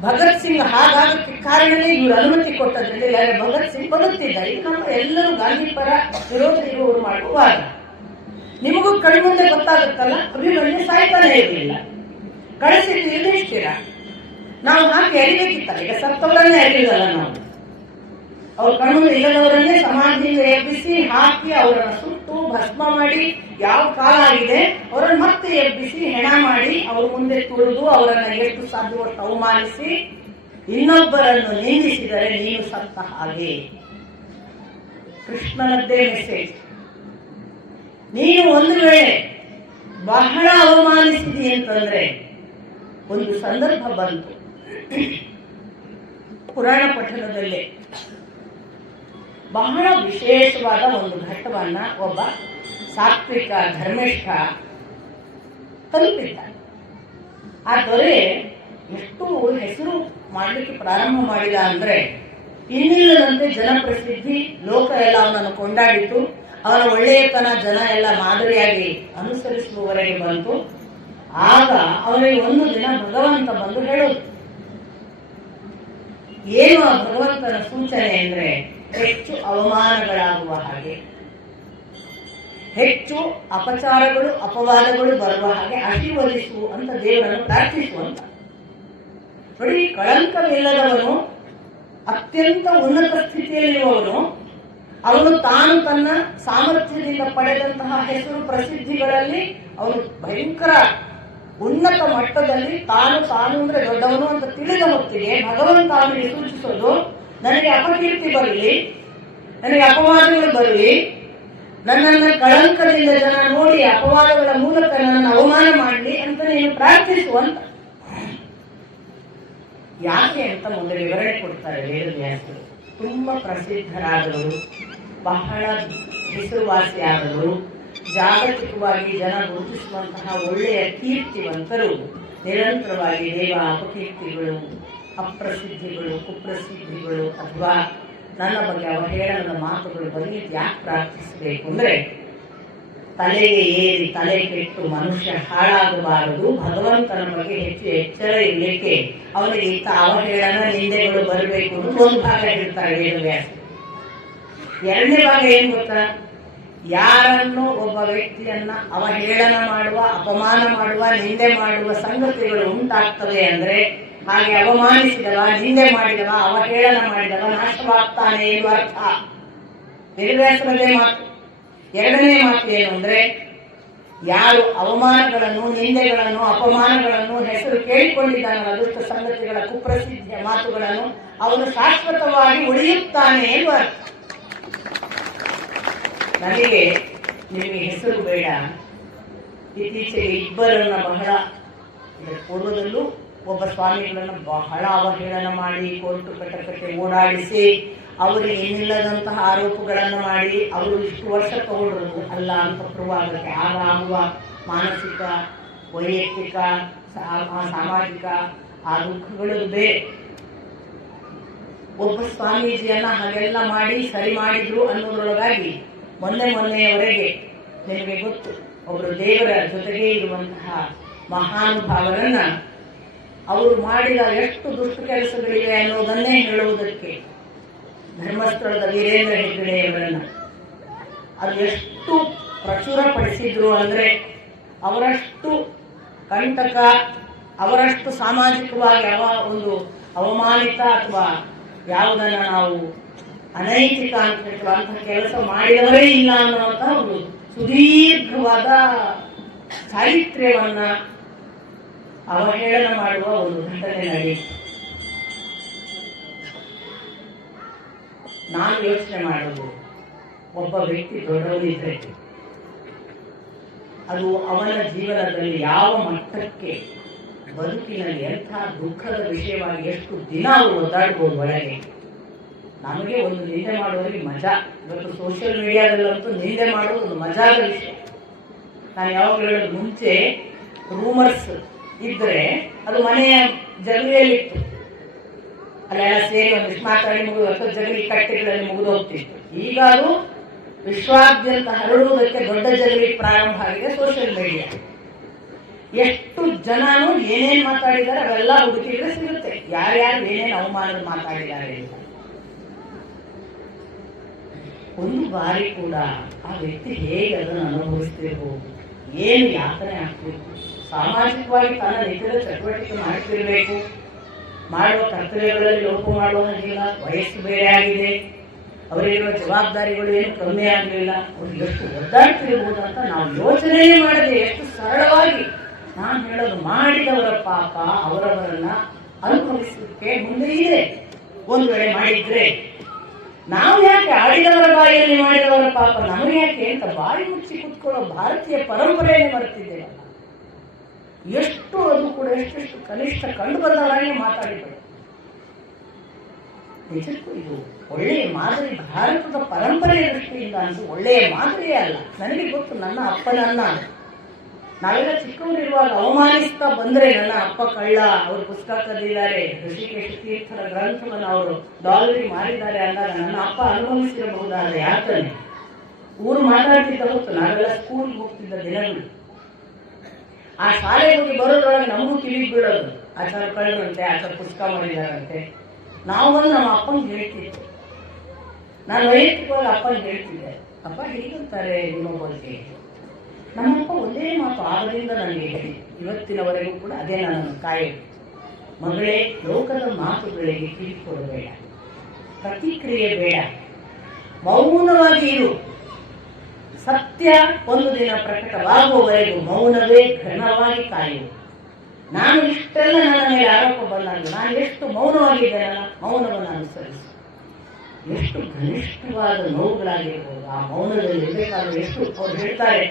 ಭಗತ್ ಸಿಂಗ್ ಹಾಗಾಗಕ್ಕೆ ಕಾರಣನೇ ಇವರು ಅನುಮತಿ ಕೊಟ್ಟದ್ರಿಂದ, ಇಲ್ಲಾಂದ್ರೆ ಭಗತ್ ಸಿಂಗ್ ಬದುಕ್ತಿದ್ದ. ಈಗ ನಮ್ಮ ಎಲ್ಲರೂ ಗಾಂಧಿ ಪರ ವಿರೋಧ ಇರುವವರು ಮಾಡುವಾಗ ನಿಮಗೂ ಕಣ್ಮುಂದೆ ಗೊತ್ತಾಗುತ್ತಲ್ಲ, ಅಭಿಮನ್ಯು ಸಾಯ್ತಾನೆ ಇರಲಿಲ್ಲ, ಕಳಿಸಿದ್ದು ಯುಧಿಷ್ಠಿರ. ನಾವು ಹಾಕಿ ಅರಿಬೇಕಿತ್ತಲ್ಲ, ಈಗ ಸತ್ತವರನ್ನೇ ಅರಿಯುವುದಲ್ಲ ನಾವು. ಅವ್ರ ಕಣ್ಣು ಇಲ್ಲದವರನ್ನೇ ಸಮಾಧಿಯಿಂದ ಎಬ್ಬಿಸಿ ಹಾಕಿ ಅವರನ್ನು ಸುಟ್ಟು ಭಸ್ಮ ಮಾಡಿ, ಯಾವ ಕಾಲ ಆಗಿದೆ ಅವರನ್ನು ಮತ್ತೆ ಎಬ್ಬಿಸಿ ಹೆಣ ಮಾಡಿ ಅವ್ರ ಮುಂದೆ ತುಳಿದು ಅವರನ್ನ ಎಷ್ಟು ಸಾಧ್ಯವಷ್ಟು ಅವಮಾನಿಸಿ ಇನ್ನೊಬ್ಬರನ್ನು ನಿಂದಿಸಿದರೆ ನೀನು ಸತ್ತ ಹಾಗೆ. ಕೃಷ್ಣನದ್ದೇ ಮೆಸೇಜ್. ನೀನು ಒಂದು ವೇಳೆ ಬಹಳ ಅವಮಾನಿಸಿದಿ ಅಂತಂದ್ರೆ, ಒಂದು ಸಂದರ್ಭ ಬಂತು ಪುರಾಣ ಪಠಣದಲ್ಲೇ, ಬಹಳ ವಿಶೇಷವಾದ ಒಂದು ಘಟ್ಟವನ್ನ ಒಬ್ಬ ಸಾತ್ವಿಕ ಧರ್ಮಿಷ್ಠ ತಲುಪಿದ್ದ. ಆ ದೊರೆ ಎಷ್ಟು ಹೆಸರು ಮಾಡಲಿಕ್ಕೆ ಪ್ರಾರಂಭ ಮಾಡಿದ ಅಂದ್ರೆ, ಇನ್ನಿಲ್ಲದಂತೆ ಜನಪ್ರಸಿದ್ಧಿ, ಲೋಕ ಎಲ್ಲ ಅವನನ್ನು ಕೊಂಡಾಡಿತು. ಅವನ ಒಳ್ಳೆಯತನ ಜನ ಎಲ್ಲ ಮಾದರಿಯಾಗಿ ಅನುಸರಿಸುವವರೆಗೆ ಬಂತು. ಆಗ ಅವನಿಗೆ ಒಂದು ದಿನ ಭಗವಂತ ಬಂದು ಹೇಳೋದು, ಏನು ಆ ಭಗವಂತನ ಸೂಚನೆ ಅಂದ್ರೆ, ಹೆಚ್ಚು ಅವಮಾನಗಳಾಗುವ ಹಾಗೆ, ಹೆಚ್ಚು ಅಪಚಾರಗಳು ಅಪವಾದಗಳು ಬರುವ ಹಾಗೆ ಆಶೀರ್ವದಿಸು ಅಂತ ದೇವರನ್ನು ಪ್ರಾರ್ಥಿಸುವಂತ. ನೋಡಿ, ಕಳಂಕವಿಲ್ಲದವನು, ಅತ್ಯಂತ ಉನ್ನತ ಸ್ಥಿತಿಯಲ್ಲಿರುವವನು, ಅವನು ತಾನು ತನ್ನ ಸಾಮರ್ಥ್ಯದಿಂದ ಪಡೆದಂತಹ ಹೆಸರು ಪ್ರಸಿದ್ಧಿಗಳಲ್ಲಿ ಅವನು ಭಯಂಕರ ಉನ್ನತ ಮಟ್ಟದಲ್ಲಿ ತಾನು ಅಂದ್ರೆ ದೊಡ್ಡವನು ಅಂತ ತಿಳಿದ ಹೊತ್ತಿಗೆ ಭಗವಂತ ಅವನಿಗೆ ಸೂಚಿಸೋದು, ನನಗೆ ಅಪಕೀರ್ತಿ ಬರಲಿ, ನನಗೆ ಅಪವಾದಗಳು ಬರಲಿ, ನನ್ನನ್ನು ಕಳಂಕದಿಂದ ಜನ ನೋಡಿ ಅಪವಾದಗಳ ಮೂಲಕ ನನ್ನನ್ನು ಅವಮಾನ ಮಾಡಲಿ ಅಂತ ನೀನು ಪ್ರಾರ್ಥಿಸುವಂತ. ಯಾಕೆ ಅಂತ ಮುಂದೆ ವಿವರಣೆ ಕೊಡ್ತಾರೆ ವೇದವ್ಯಾಸರು. ತುಂಬಾ ಪ್ರಸಿದ್ಧರಾದವರು, ಬಹಳ ಹೆಸರುವಾಸಿಯಾದವರು, ಜಾಗತಿಕವಾಗಿ ಜನ ಗುರುತಿಸುವಂತಹ ಒಳ್ಳೆಯ ಕೀರ್ತಿವಂತರು ನಿರಂತರವಾಗಿ ದೇವ ಅಪಕೀರ್ತಿಗಳು, ಅಪ್ರಸಿದ್ಧಿಗಳು, ಕುಪ್ರಸಿದ್ಧಿಗಳು ಅಥವಾ ನನ್ನ ಬಗ್ಗೆ ಅವಹೇಳನದ ಮಾತುಗಳು ಬರಲಿ ಯಾಕೆ ಪ್ರಾರ್ಥಿಸಬೇಕು ಅಂದ್ರೆ, ತಲೆಗೆ ಏರಿ ತಲೆ ಕೆಟ್ಟು ಮನುಷ್ಯ ಹಾಳಾಗಬಾರದು, ಭಗವಂತನ ಬಗ್ಗೆ ಹೆಚ್ಚು ಎಚ್ಚರ ಇರಲಿಕ್ಕೆ ಅವನಿಗೆ ಇಂಥ ಅವಹೇಳನ ನಿಂದೆಗಳು ಬರಬೇಕು ಅನ್ನೋದು ಒಂದು ಭಾಗ ಹೇಳ್ತಾರೆ ವೇದವ್ಯಾಸ. ಎರಡನೇ ಭಾಗ ಏನ್ ಗೊತ್ತಾ, ಯಾರನ್ನು ಒಬ್ಬ ವ್ಯಕ್ತಿಯನ್ನ ಅವಹೇಳನ ಮಾಡುವ, ಅಪಮಾನ ಮಾಡುವ, ನಿಂದೆ ಮಾಡುವ ಸಂಗತಿಗಳು ಉಂಟಾಗ್ತವೆ ಅಂದ್ರೆ, ಹಾಗೆ ಅವಮಾನಿಸಿದವ, ನಿಂದೆ ಮಾಡಿದವ, ಅವಹೇಳನ ಮಾಡಿದವ ನಾಶವಾಗ್ತಾನೆ ಎನ್ನುವ ಅರ್ಥ. ವೇದವ್ಯಾಸರದೇ ಮಾತು. ಎರಡನೇ ಮಾತು ಏನು ಅಂದ್ರೆ, ಯಾರು ಅವಮಾನಗಳನ್ನು, ನಿಂದೆಗಳನ್ನು, ಅಪಮಾನಗಳನ್ನು, ಹೆಸರು ಕೇಳಿಕೊಂಡಿದ್ದಾನಲ್ಲ ದುಷ್ಟ ಸಂಗತಿಗಳ, ಕುಪ್ರಸಿದ್ಧಿಯ ಮಾತುಗಳನ್ನು, ಅವನು ಶಾಶ್ವತವಾಗಿ ಉಳಿಯುತ್ತಾನೆ ಎನ್ನುವ ಅರ್ಥ. ನನಗೆ ನಿಮಗೆ ಹೆಸರು ಬೇಡ. ಇತ್ತೀಚೆಗೆ ಇಬ್ಬರನ್ನ ಬಹಳ, ಪೂರ್ವದಲ್ಲೂ ಒಬ್ಬ ಸ್ವಾಮಿಗಳನ್ನು ಬಹಳ ಅವಹೇಳನ ಮಾಡಿ ಕೋರ್ಟು ಕಟಕಟೆ ಓಡಾಡಿಸಿ ಅವರಿಗೆ ಏನಿಲ್ಲದಂತಹ ಆರೋಪಗಳನ್ನು ಮಾಡಿ ಅವರು ಇಷ್ಟು ವರ್ಷ ತಗೊಂಡ್ರು ಅಲ್ಲ ಅಂತ ಪ್ರೂವಾಗಕ್ಕೆ. ಆಗುವ ಮಾನಸಿಕ, ವೈಯಕ್ತಿಕ, ಸಾಮಾಜಿಕ ಆ ದುಃಖಗಳು ಬೇರೆ. ಒಬ್ಬ ಸ್ವಾಮೀಜಿಯನ್ನ ಹಾಗೆಲ್ಲ ಮಾಡಿ ಸರಿ ಮಾಡಿದ್ರು ಅನ್ನೋದ್ರೊಳಗಾಗಿ ಮೊನ್ನೆಯವರೆಗೆ ನಿಮಗೆ ಗೊತ್ತು, ಒಬ್ಬರು ದೇವರ ಜೊತೆಗೆ ಇರುವಂತಹ ಮಹಾನುಭಾವರನ್ನ ಅವರು ಮಾಡಿದ ಎಷ್ಟು ದುಷ್ಟ ಕೆಲಸಗಳಿವೆ ಅನ್ನೋದನ್ನೇ ಹೇಳುವುದಕ್ಕೆ ಧರ್ಮಸ್ಥಳದ ವೀರೇಂದ್ರ ಹೆಗ್ಗಡೆಯವರನ್ನ ಅದು ಎಷ್ಟು ಪ್ರಚುರಪಡಿಸಿದ್ರು ಅಂದ್ರೆ, ಅವರಷ್ಟು ಕಂಟಕ, ಅವರಷ್ಟು ಸಾಮಾಜಿಕವಾಗಿ ಒಂದು ಅವಮಾನಿತ ಅಥವಾ ಯಾವುದನ್ನ ನಾವು ಅನೈತಿಕ ಅಂತ ಹೇಳ್ತೀವಿ ಅಂತಹ ಕೆಲಸ ಮಾಡಿದವರೇ ಇಲ್ಲ ಅನ್ನುವಂತ ಒಂದು ಸುದೀರ್ಘವಾದ ಚಾರಿತ್ರ್ಯವನ್ನ ಅವಹೇಳನ ಮಾಡುವ ಒಂದು ಘಟನೆ ನಡೆಯಿತು. ನಾನು ಯೋಚನೆ ಮಾಡೋದು, ಒಬ್ಬ ವ್ಯಕ್ತಿ ದೊಡ್ಡವನಿದ್ರೆ ಅದು ಅವನ ಜೀವನದಲ್ಲಿ ಯಾವ ಮಟ್ಟಕ್ಕೆ ಬದುಕಿನಲ್ಲಿ ಎಂಥ ದುಃಖದ ವಿಷಯವಾಗಿ ಎಷ್ಟು ದಿನ ಅವರು ಒದ್ದಾಡ್ಬೋದು ಒಳಗೆ. ನಮಗೆ ಒಂದು ನಿಂದೆ ಮಾಡುವವರಿಗೆ ಮಜಾ. ಇವತ್ತು ಸೋಷಿಯಲ್ ಮೀಡಿಯಾದಲ್ಲಂತೂ ನಿಂದೆ ಮಾಡೋದು ಒಂದು ಮಜಾದ ವಿಷಯ. ನಾನು ಯಾವಾಗ ಹೇಳೋದು, ಮುಂಚೆ ರೂಮರ್ಸ್ ಇದ್ರೆ ಅದು ಮನೆಯ ಜಗಲಿಯಲ್ಲಿತ್ತು, ಅಲ್ಲೆಲ್ಲ ಸೇರಿ ಒಂದಿಷ್ಟು ಮಾತಾಡಿ ಮುಗಿದು ಅಥವಾ ಜಗಲಿ ಕಟ್ಟೆಗಳಲ್ಲಿ ಮುಗಿದು ಹೋಗ್ತಿತ್ತು. ಈಗ ಅದು ವಿಶ್ವಾದ್ಯಂತ ಹರಡುವುದಕ್ಕೆ ದೊಡ್ಡ ಜಗಲಿ ಪ್ರಾರಂಭ ಆಗಿದೆ ಸೋಷಿಯಲ್ ಮೀಡಿಯಾ. ಎಷ್ಟು ಜನನು ಏನೇನ್ ಮಾತಾಡಿದ್ದಾರೆ ಅವೆಲ್ಲ ಹುಡುಕಿದ್ರೆ ಸಿಗುತ್ತೆ, ಯಾರ್ಯಾರು ಏನೇನು ಅವಮಾನ ಮಾತಾಡಿದ್ದಾರೆ ಅಂತ. ಒಂದು ಬಾರಿ ಕೂಡ ಆ ವ್ಯಕ್ತಿ ಹೇಗೆ ಅದನ್ನು ಅನುಭವಿಸ್ತಿರ್ಬೋದು, ಏನು ಯಾತನೆ ಆಗ್ತಿರ್ಬೇಕು, ಸಾಮಾಜಿಕವಾಗಿ ತನ್ನ ನಿಜದ ಚಟುವಟಿಕೆ ಮಾಡ್ತಿರ್ಬೇಕು, ಮಾಡುವ ಕರ್ತವ್ಯಗಳಲ್ಲಿ ಲೋಪ ಮಾಡುವ ಹಾಗಿಲ್ಲ, ವಯಸ್ಸು ಬೇರೆ ಆಗಿದೆ, ಅವರಿಗಿರುವ ಜವಾಬ್ದಾರಿಗಳು ಏನು ಕಮ್ಮಿ ಆಗಲಿಲ್ಲ, ಅವ್ರು ಎಷ್ಟು ಒದ್ದಾಡ್ತಿರ್ಬೋದು ಅಂತ ನಾವು ಯೋಚನೆ ಮಾಡದೆ ಎಷ್ಟು ಸರಳವಾಗಿ ನಾನು ಹೇಳೋದು, ಮಾಡಿದವರ ಪಾಪ ಅವರವರನ್ನ ಅನುಭವಿಸಲಿಕ್ಕೆ ಮುಂದೆ ಇದೆ. ಒಂದು ವೇಳೆ ಮಾಡಿದ್ರೆ ನಾವು ಯಾಕೆ ಆಡಿದವರ ಬಾಯಿಯಲ್ಲಿ ಮಾಡಿದವರ ಪಾಪ ನಮಗೆ ಯಾಕೆ ಅಂತ ಬಾಯಿ ಮುಚ್ಚಿ ಕುತ್ಕೊಳ್ಳೋ ಭಾರತೀಯ ಪರಂಪರೆಯನ್ನು ಮರೆತಿದ್ದೇವೆ. ಎಷ್ಟು ಅದು ಕೂಡ ಎಷ್ಟೆಷ್ಟು ಕನಿಷ್ಠ ಕಂಡು ಬಂದವರಾಗಿ ಮಾತಾಡಿದರು. ನಿಜಕ್ಕೂ ಇದು ಒಳ್ಳೆಯ ಮಾದರಿ, ಭಾರತದ ಪರಂಪರೆಯ ದೃಷ್ಟಿಯಿಂದ ಅಂತೂ ಒಳ್ಳೆಯ ಮಾದರಿಯೇ ಅಲ್ಲ. ನನಗೆ ಗೊತ್ತು, ನನ್ನ ಅಪ್ಪನನ್ನ ನಾವೆಲ್ಲ ಚಿಕ್ಕವರಿರುವಾಗ ಅವಮಾನಿಸ್ತಾ ಬಂದ್ರೆ, ನನ್ನ ಅಪ್ಪ ಕಳ್ಳ, ಅವರು ಪುಸ್ತಕ ಕದಿದ್ದಾರೆ, ಋಷಿಕೇಶ ತೀರ್ಥರ ಗ್ರಂಥವನ್ನು ಅವರು ಡಾಲರಿ ಮಾಡಿದ್ದಾರೆ ಅಂದಾಗ ನನ್ನ ಅಪ್ಪ ಅನುಭವಿಸಿರಬಹುದಾದ ಯಾತನೆ ಊರು ಮಾತಾಡ್ತಿದ್ದ ಹೊತ್ತು ನಾವೆಲ್ಲ ಸ್ಕೂಲ್ಗೆ ಹೋಗ್ತಿದ್ದ ದಿನಗಳು. ಆ ಶಾಲೆಗೆ ಹೋಗಿ ಬರೋದ್ರೊಳಗೆ ನಮಗೂ ಕಿವಿಗೆ ಬೀಳೋದು, ಆಚಾರ ಕಳ್ಳರಂತೆ, ಆಚಾರ ಪುಸ್ತಕ ಮಾಡಿದಾರಂತೆ. ನಾವು ಬಂದು ನಮ್ಮ ಅಪ್ಪನಿಗೆ ಹೇಳ್ತಿದ್ದೆ. ನಾನು ವೈಯಕ್ತಿಕವಾಗಿ ಅಪ್ಪನಿಗೆ ಹೇಳ್ತಿದ್ದೆ, ಅಪ್ಪ ಹೀಗಂತಾರೆ ನಿಮ್ಮ ಬಗ್ಗೆ. ನಮ್ಮಪ್ಪ ಒಂದೇ ಮಾತು ಆಗದಿಂದ ನನಗೆ ಹೇಳಿ, ಇವತ್ತಿನವರೆಗೂ ಕೂಡ ಅದೇ ನನ್ನನ್ನು ಕಾಯೋದು. ಮಗಳೇ, ಲೋಕದ ಮಾತುಗಳಿಗೆ ಕಿವಿ ಕೊಡಬೇಡ, ಪ್ರತಿಕ್ರಿಯೆ ಬೇಡ, ಮೌನವಾಗಿ ಇರು. ಸತ್ಯ ಒಂದು ದಿನ ಪ್ರಕಟವಾಗುವವರೆಗೂ ಮೌನವೇ ಘನವಾಗಿ ಕಾಯುವುದು. ನಾನು ಇಷ್ಟೆಲ್ಲ ನನ್ನ ಮೇಲೆ ಆರೋಪ ಬಂದಾಗ ನಾನು ಎಷ್ಟು ಮೌನವಾಗಿದ್ದೇನಲ್ಲ, ಮೌನವನ್ನು ಅನುಸರಿಸಿ. ಎಷ್ಟು ಘನಿಷ್ಠವಾದ ನೋವುಗಳಾಗಿರ್ಬೋದು ಆ ಮೌನದಲ್ಲಿ ಇರಬೇಕಾದ್ರೆ. ಎಷ್ಟು ಅವ್ರು ಹೇಳ್ತಾರೆ,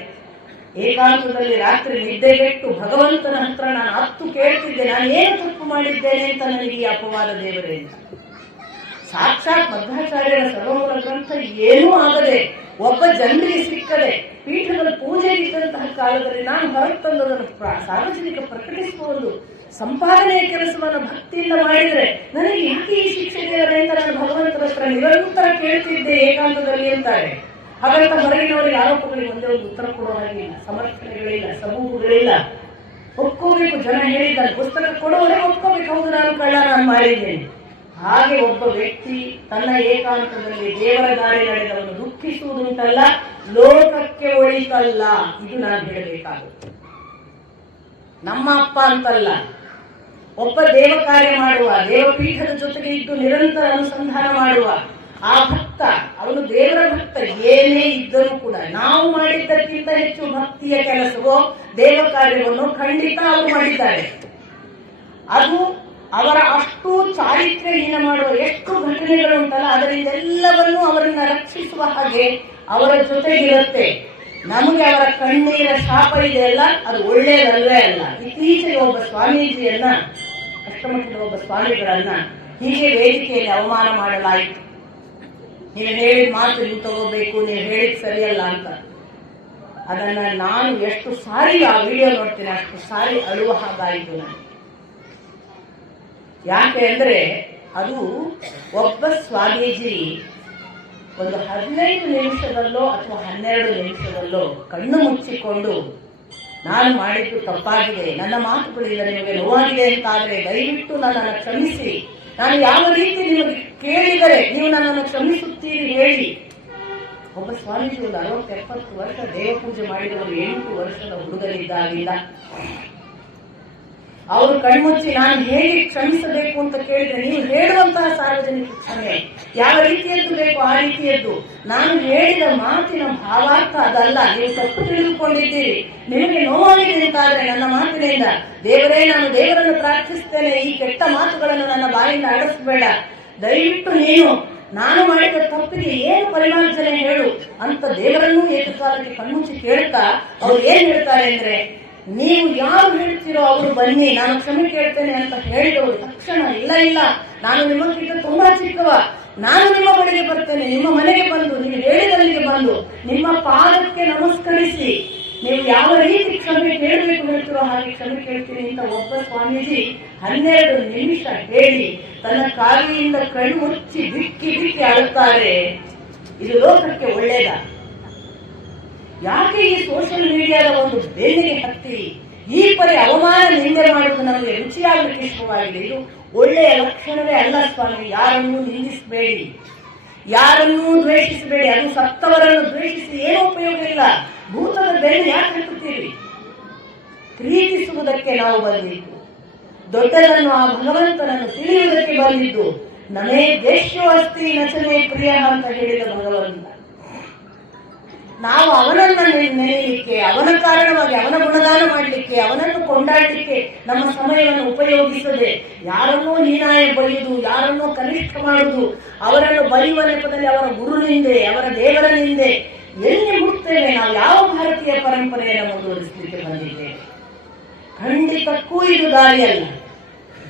ಏಕಾಂತದಲ್ಲಿ ರಾತ್ರಿ ನಿದ್ದೆಗೆಟ್ಟು ಭಗವಂತನ ಹತ್ರ ನಾನು ಹತ್ತು ಕೇಳ್ತಿದ್ದೆ, ನಾನು ಏನು ತಪ್ಪು ಮಾಡಿದ್ದೇನೆ ಅಂತ ನನಗೆ ಈ ಅಪವಾದ ದೇವರೇ ಅಂತ. ಸಾಕ್ಷಾತ್ ಮಧ್ವಾಚಾರ್ಯರ ಸರ್ವಮೂಲ ಗ್ರಂಥ ಏನೂ ಆಗದೆ ಒಬ್ಬ ಜನರಿಗೆ ಸಿಕ್ಕದೆ ಪೀಠದಲ್ಲಿ ಪೂಜೆಗಿದ್ದಂತಹ ಕಾಲದಲ್ಲಿ ನಾನು ಹೊರಗೆ ತಂದದನ್ನು ಸಾರ್ವಜನಿಕ ಪ್ರಕಟಿಸುವ ಒಂದು ಸಂಪಾದನೆಯ ಕೆಲಸವನ್ನು ಭಕ್ತಿಯಿಂದ ಮಾಡಿದರೆ ನನಗೆ ಯಾಕೆ ಈ ಶಿಕ್ಷೆ ದೇವರೇ ಅಂತ ನಾನು ಭಗವಂತನ ಹತ್ರ ನಿರಂತರ ಕೇಳ್ತಿದ್ದೆ ಏಕಾಂತದಲ್ಲಿ ಅಂತಾರೆ. ಹಾಗಂತ ಹೊರಗಿನವರಿಗೆ ಆರೋಪಗಳಿಗೆ ಒಂದೇ ಒಂದು ಉತ್ತರ ಕೊಡೋ ಹಾಗಿಲ್ಲ, ಸಮರ್ಥನೆಗಳಿಲ್ಲ, ಸಬೂಬುಗಳಿಲ್ಲ. ಒಪ್ಕೋಬೇಕು, ಜನ ಹೇಳಿದ್ದಾರೆ, ಪುಸ್ತಕ ಕೊಡೋವರೆಗೆ ಒಪ್ಕೋಬೇಕು, ಹೌದು ನಾನು ಕಳ್ಳ, ನಾನು ಮಾಡಿದ್ದೇನೆ. ಹಾಗೆ ಒಬ್ಬ ವ್ಯಕ್ತಿ ತನ್ನ ಏಕಾಂತದಲ್ಲಿ ದೇವರ ದಾರಿ ನಡೆದವನು ದುಃಖಿಸುವುದುಂಟಲ್ಲ, ಲೋಕಕ್ಕೆ ಒಳಿತಲ್ಲ. ಇದು ನಾನು ಹೇಳಬೇಕಾಗುತ್ತೆ. ನಮ್ಮ ಅಪ್ಪ ಅಂತಲ್ಲ, ಒಬ್ಬ ದೇವ ಕಾರ್ಯ ಮಾಡುವ, ದೇವಪೀಠದ ಜೊತೆಗೆ ಇದ್ದು ನಿರಂತರ ಅನುಸಂಧಾನ ಮಾಡುವ ಆ ಭಕ್ತ, ಅವನು ದೇವರ ಭಕ್ತ ಏನೇ ಇದ್ದರೂ ಕೂಡ ನಾವು ಮಾಡಿದ್ದಕ್ಕಿಂತ ಹೆಚ್ಚು ಭಕ್ತಿಯ ಕೆಲಸವೋ ದೇವ ಕಾರ್ಯವನ್ನು ಖಂಡಿತ ಅವರು ಮಾಡಿದ್ದಾರೆ. ಅದು ಅವರ ಅಷ್ಟು ಚಾರಿತ್ರ್ಯಹೀನ ಮಾಡುವ ಎಷ್ಟು ಘಟನೆಗಳು ಉಂಟಲ್ಲ, ಅದರಿಂದೆಲ್ಲವನ್ನೂ ಅವರನ್ನ ರಕ್ಷಿಸುವ ಹಾಗೆ ಅವರ ಜೊತೆಗಿರುತ್ತೆ. ನಮಗೆ ಅವರ ಕಣ್ಣೀರ ಶಾಪ ಇದೆಯಲ್ಲ, ಅದು ಒಳ್ಳೆಯದಲ್ವೇ ಅಲ್ಲ. ಇತ್ತೀಚೆಗೆ ಒಬ್ಬ ಸ್ವಾಮೀಜಿಯನ್ನ, ಅಷ್ಟಮಠದ ಒಬ್ಬ ಸ್ವಾಮಿಗಳನ್ನ ಹೀಗೆ ವೇದಿಕೆಯಲ್ಲಿ ಅವಮಾನ ಮಾಡಲಾಯಿತು. ನೀವು ಹೇಳಿದ ಮಾತು ನೀವು ತಗೋಬೇಕು, ನೀವು ಹೇಳಿದ್ ಸರಿಯಲ್ಲ ಅಂತ. ಅದನ್ನ ನಾನು ಎಷ್ಟು ಸಾರಿ ಆ ವಿಡಿಯೋ ನೋಡ್ತೀನಿ, ಅಷ್ಟು ಸಾರಿ ಅಳುವ ಹಾಗಾಯಿತು ನನಗೆ. ಯಾಕೆ ಅಂದ್ರೆ ಅದು ಒಬ್ಬ ಸ್ವಾಮೀಜಿ ಒಂದು 15 ನಿಮಿಷದಲ್ಲೋ ಅಥವಾ 12 ನಿಮಿಷದಲ್ಲೋ ಕಣ್ಣು ಮುಚ್ಚಿಕೊಂಡು ನಾನು ಮಾಡಿದ್ದು ತಪ್ಪಾಗಿದೆ, ನನ್ನ ಮಾತುಗಳಿಂದ ನಿಮಗೆ ನೋವಾಗಿದೆ ಅಂತಾದ್ರೆ ದಯವಿಟ್ಟು ನನ್ನನ್ನು ಕ್ಷಮಿಸಿ, ನಾನು ಯಾವ ರೀತಿ ನಿಮಗೆ ಕೇಳಿದರೆ ನೀವು ನನ್ನನ್ನು ಕ್ಷಮಿಸುತ್ತೀರಿ ಹೇಳಿ. ಒಬ್ಬ ಸ್ವಾಮೀಜಿ ಒಂದು 60-70 ವರ್ಷ ದೇವ ಪೂಜೆ ಮಾಡಿದವರು 8 ವರ್ಷದ ಹುಡುಗರಿದ್ದಾಗಿಲ್ಲ. ಅವರು ಕಣ್ಮುಚ್ಚಿ ನಾನು ಹೇಗೆ ಕ್ಷಮಿಸಬೇಕು ಅಂತ ಕೇಳಿದ್ರೆ, ನೀವು ಹೇಳುವಂತಹ ಸಾರ್ವಜನಿಕ ಕ್ಷಮೆ ಯಾವ ರೀತಿಯದ್ದು ಬೇಕು ಆ ರೀತಿಯದ್ದು. ನಾನು ಹೇಳಿದ ಮಾತಿನ ಭಾವಾರ್ಥ ಅದಲ್ಲ, ನೀವು ತಪ್ಪು ತಿಳಿದುಕೊಂಡಿದ್ದೀರಿ, ನಿಮಗೆ ನೋವಾಗಿದೆ ಅಂತಾದ್ರೆ ನನ್ನ ಮಾತಿನಿಂದ ದೇವರೇ, ನಾನು ದೇವರನ್ನು ಪ್ರಾರ್ಥಿಸ್ತೇನೆ, ಈ ಕೆಟ್ಟ ಮಾತುಗಳನ್ನು ನನ್ನ ಬಾಯಿಂದ ಆಡಿಸಬೇಡ, ದಯವಿಟ್ಟು ನೀನು ನಾನು ಮಾಡಿದ ತಪ್ಪಿಗೆ ಏನು ಪರಿಮಾರ್ಜನೆ ಹೇಳು ಅಂತ ದೇವರನ್ನೂ ಏಕಕಾಲಕ್ಕೆ ಕಣ್ಮುಚ್ಚಿ ಕೇಳ್ತಾ ಅವ್ರು ಏನ್ ಹೇಳ್ತಾರೆ ಅಂದ್ರೆ, ನೀವು ಯಾರು ಹೇಳ್ತೀರೋ ಅವರು ಬನ್ನಿ, ನಾನು ಕ್ಷಮೆ ಕೇಳ್ತೇನೆ ಅಂತ ಹೇಳಿದವರು ತಕ್ಷಣ ಇಲ್ಲ, ನಾನು ನಿಮ್ಮಕ್ಕಿಂತ ತುಂಬಾ ಚಿಕ್ಕವ, ನಾನು ನಿಮ್ಮ ಬಳಿಗೆ ಬರ್ತೇನೆ, ನಿಮ್ಮ ಮನೆಗೆ ಬಂದು ನೀವು ಹೇಳಿದಲ್ಲಿಗೆ ಬಂದು ನಿಮ್ಮ ಪಾದಕ್ಕೆ ನಮಸ್ಕರಿಸಿ ನೀವು ಯಾವ ರೀತಿ ಕ್ಷಮೆ ಕೇಳಬೇಕು ಹೇಳ್ತಿರೋ ಹಾಗೆ ಕ್ಷಮೆ ಕೇಳ್ತೀನಿ ಅಂತ ಒಬ್ಬ ಸ್ವಾಮೀಜಿ 12 ನಿಮಿಷ ಹೇಳಿ ತನ್ನ ಕಾಲಿನಿಂದ ಕಣ್ಣು ಮುಚ್ಚಿ ಬಿಕ್ಕಿ ಅಳುತ್ತಾರೆ. ಇದು ಲೋಕಕ್ಕೆ ಒಳ್ಳೇದ? ಯಾಕೆ ಈ ಸೋಷಿಯಲ್ ಮೀಡಿಯಾದ ಒಂದು ಬೇಲಿಗೆ ಹತ್ತಿ ಈ ಪರಿ ಅವಮಾನ ನಿಂದೆ ಮಾಡುವುದು ನಮಗೆ ರುಚಿಯಾಗಲಿಕ್ಕೆ ಇಷ್ಟವಾಗಿದೆ? ಇದು ಒಳ್ಳೆಯ ಲಕ್ಷಣವೇ ಅಲ್ಲ ಸ್ವಾಮಿ. ಯಾರನ್ನೂ ನಿಂದಿಸಬೇಡಿ, ಯಾರನ್ನೂ ದ್ವೇಷಿಸಬೇಡಿ. ಅದು ಸತ್ತವರನ್ನು ದ್ವೇಷಿಸಿ ಏನೂ ಉಪಯೋಗ ಇಲ್ಲ. ಭೂತದ ಬೆಲೆ ಯಾಕೆ ಹತ್ತುತ್ತೀರಿ? ಪ್ರೀತಿಸುವುದಕ್ಕೆ ನಾವು ಬಂದಿದ್ದು, ದೊಡ್ಡದನ್ನು ಆ ಭಗವಂತನನ್ನು ತಿಳಿಯುವುದಕ್ಕೆ ಬಂದಿದ್ದು. ನಮೇ ದೇಶ್ಯೋ ಅಸ್ತಿ ನಚನೆ ಪ್ರಿಯ ಅಂತ ಹೇಳಿದ ಭಗವಂತ. ನಾವು ಅವನನ್ನ ನೆನೆಯಲಿಕ್ಕೆ, ಅವನ ಕಾರಣವಾಗಿ ಅವನ ಗುಣಗಾನ ಮಾಡಲಿಕ್ಕೆ, ಅವನನ್ನು ಕೊಂಡಾಡಲಿಕ್ಕೆ ನಮ್ಮ ಸಮಯವನ್ನು ಉಪಯೋಗಿಸದೆ ಯಾರನ್ನೋ ಹೀನಾಯ ಬರೆಯುವುದು, ಯಾರನ್ನೋ ಕನಿಷ್ಠ ಮಾಡುವುದು, ಅವರನ್ನು ಬರೆಯುವ ನೆಪದಲ್ಲಿ ಅವರ ಗುರುನಿಂದೆ, ಅವರ ದೇವರ ನಿಂದೆ ಎಲ್ಲಿ ಮುಟ್ತೇವೆ? ನಾವು ಯಾವ ಭಾರತೀಯ ಪರಂಪರೆಯನ್ನು ಮುಂದುವರಿಸಲಿಕ್ಕೆ ಬಂದಿದ್ದೇವೆ? ಖಂಡಿತಕ್ಕೂ ಇದು ದಾರಿಯಲ್ಲ.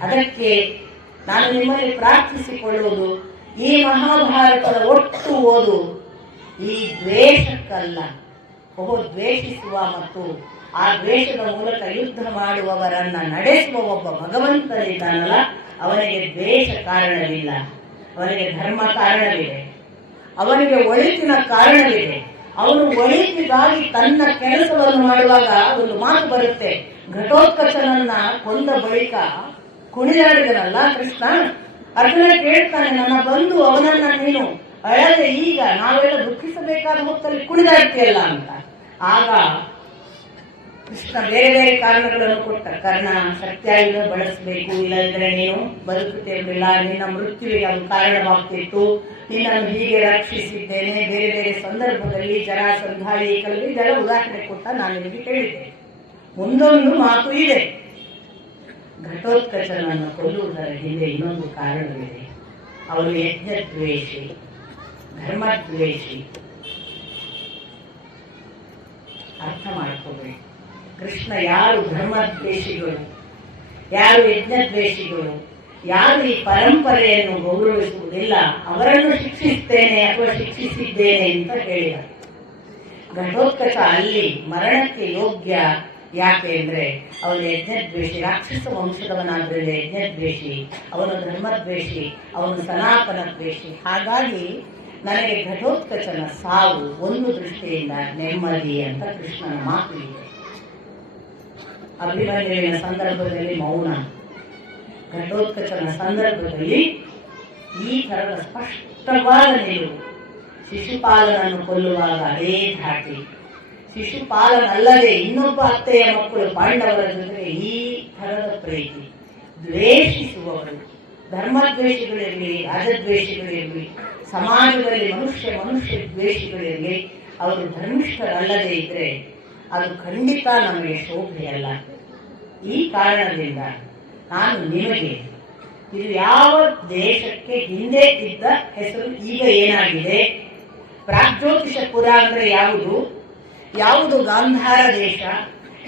ಅದಕ್ಕೆ ನಾನು ನಿಮ್ಮಲ್ಲಿ ಪ್ರಾರ್ಥಿಸಿಕೊಳ್ಳುವುದು, ಈ ಮಹಾಭಾರತದ ಒಟ್ಟು ಓದು ಈ ದ್ವೇಷಕ್ಕಲ್ಲ, ದ್ವೇಷಿಸುವ ಮತ್ತು ಆ ದ್ವೇಷದ ಮೂಲಕ ಯುದ್ಧ ಮಾಡುವವರನ್ನ ನಡೆಸುವ ಒಬ್ಬ ಭಗವಂತನಿದ್ದಾನಲ್ಲ, ಅವನಿಗೆ ದ್ವೇಷ ಕಾರಣವಿಲ್ಲ, ಅವನಿಗೆ ಧರ್ಮ ಕಾರಣವಿದೆ, ಅವನಿಗೆ ಒಳಿತಿನ ಕಾರಣವಿದೆ. ಅವನು ಒಳಿತಿಗಾಗಿ ತನ್ನ ಕೆಲಸವನ್ನು ಮಾಡುವಾಗ ಒಂದು ಮಾತು ಬರುತ್ತೆ, ಘಟೋತ್ಕಚನನ್ನ ಕೊಂದ ಬಳಿಕ ಕುಣಿದಾಡಿದನಲ್ಲ ಕೃಷ್ಣ, ಅರ್ಜುನ ಕೇಳ್ತಾನೆ, ನನ್ನ ಬಂಧು ಅವನನ್ನ ನೀನು ಅಳದೆ ಈಗ ನಾವೆಲ್ಲ ದುಃಖಿಸಬೇಕಾದ ಹೊತ್ತಲ್ಲಿ ಕುಣಿದಾಡ್ತೀಯಲ್ಲ ಅಂತ. ಆಗ ಕೃಷ್ಣ ಬೇರೆ ಬೇರೆ ಕಾರಣಗಳನ್ನು ಕೊಟ್ಟ. ಕರ್ಣ, ಸತ್ಯಾಯುಧ ಬಳಸಬೇಕು, ಇಲ್ಲಂದ್ರೆ ನೀನು ಬದುಕುತ್ತಿರಲಿಲ್ಲ, ನಿನ್ನ ಮೃತ್ಯುವಿಗೆ ಅದು ಕಾರಣವಾಗ್ತಿತ್ತು, ನಿನ್ನನ್ನು ಹೀಗೆ ರಕ್ಷಿಸಿದ್ದೇನೆ, ಬೇರೆ ಬೇರೆ ಸಂದರ್ಭದಲ್ಲಿ ಜರಾಸಂಧ ಏಕಲವ್ಯ ಇದೆಲ್ಲ ಉದಾಹರಣೆ ಕೊಟ್ಟ ನಾನು ನಿಮಗೆ ಹೇಳಿದ್ದೆ. ಮುಂದೊಂದು ಮಾತು ಇದೆ, ಘಟೋತ್ಕಚನನ್ನು ಕೊಲ್ಲುವುದರ ಹಿಂದೆ ಇನ್ನೊಂದು ಕಾರಣವಿದೆ. ಅವನು ಯಜ್ಞದ್ವೇಷಿ, ಧರ್ಮದ್ವೇಷಿ. ಅರ್ಥ ಮಾಡ್ಕೋಬೇಕು, ಕೃಷ್ಣ ಯಾರು ಧರ್ಮದ್ವೇಷಿಗಳು, ಯಾರು ಯಜ್ಞದ್ವೇಷಿಗಳು, ಯಾರು ಈ ಪರಂಪರೆಯನ್ನು ಗೌರವಿಸುವುದಿಲ್ಲ ಅವರನ್ನು ಶಿಕ್ಷಿಸ್ತೇನೆ ಅಥವಾ ಶಿಕ್ಷಿಸಿದ್ದೇನೆ ಅಂತ ಹೇಳಿದ. ಘಟೋತ್ಕಚ ಅಲ್ಲಿ ಮರಣಕ್ಕೆ ಯೋಗ್ಯ. ಯಾಕೆ ಅಂದ್ರೆ ಅವನು ಯಜ್ಞದ್ವೇಷಿ, ರಾಕ್ಷಸ ವಂಶದವನಾದ್ರಿಂದ ಯಜ್ಞದ್ವೇಷಿ, ಅವನು ಧರ್ಮದ್ವೇಷಿ, ಅವನು ಸನಾತನ ದ್ವೇಷಿ. ಹಾಗಾಗಿ ನನಗೆ ಘಟೋತ್ಕಚನ ಸಾವು ಒಂದು ದೃಷ್ಟಿಯಿಂದ ನೆಮ್ಮದಿ ಅಂತ ಕೃಷ್ಣನ ಮಾತು ಇದೆ. ಅಭಿಮನ್ಯುವಿನ ಸಂದರ್ಭದಲ್ಲಿ ಮೌನ, ಘಟೋತ್ಕಚನ ಸಂದರ್ಭದಲ್ಲಿ ಈ ತರದ ಸ್ಪಷ್ಟವಾದ ನಿಲುವು. ಶಿಶುಪಾಲನನ್ನು ಕೊಲ್ಲುವಾಗ ಅದೇ ಧಾಟಿ, ಶಿಶುಪಾಲನಲ್ಲದೆ ಇನ್ನೊಬ್ಬ ಅತ್ತೆಯ ಮಕ್ಕಳು ಪಾಂಡವರ ಜೊತೆ ಈ ಥರದ ಪ್ರೀತಿ. ದ್ವೇಷಿಸುವವರು, ಧರ್ಮದ್ವೇಷಿಗಳಿರಲಿ, ರಾಜದ್ವೇಷಿಗಳಿರಲಿ, ಸಮಾಜದಲ್ಲಿ ಮನುಷ್ಯ ದ್ವೇಷಿಗಳಿರಲಿ, ಅವರು ಧರ್ಮಿಷ್ಠರಲ್ಲದೆ ಇದ್ರೆ ಅದು ಖಂಡಿತ ನಮಗೆ ಶೋಭೆಯಲ್ಲ. ಈ ಕಾರಣದಿಂದ ನಾನು ನಿಮಗೆ, ಇದು ಯಾವ ದೇಶಕ್ಕೆ ಹಿಂದೆ ಇದ್ದ ಹೆಸರು ಈಗ ಏನಾಗಿದೆ, ಪ್ರಾಗ್ಜ್ಯೋತಿಷ ಪುರ ಅಂದ್ರೆ ಯಾವುದು ಗಾಂಧಾರ ದೇಶ,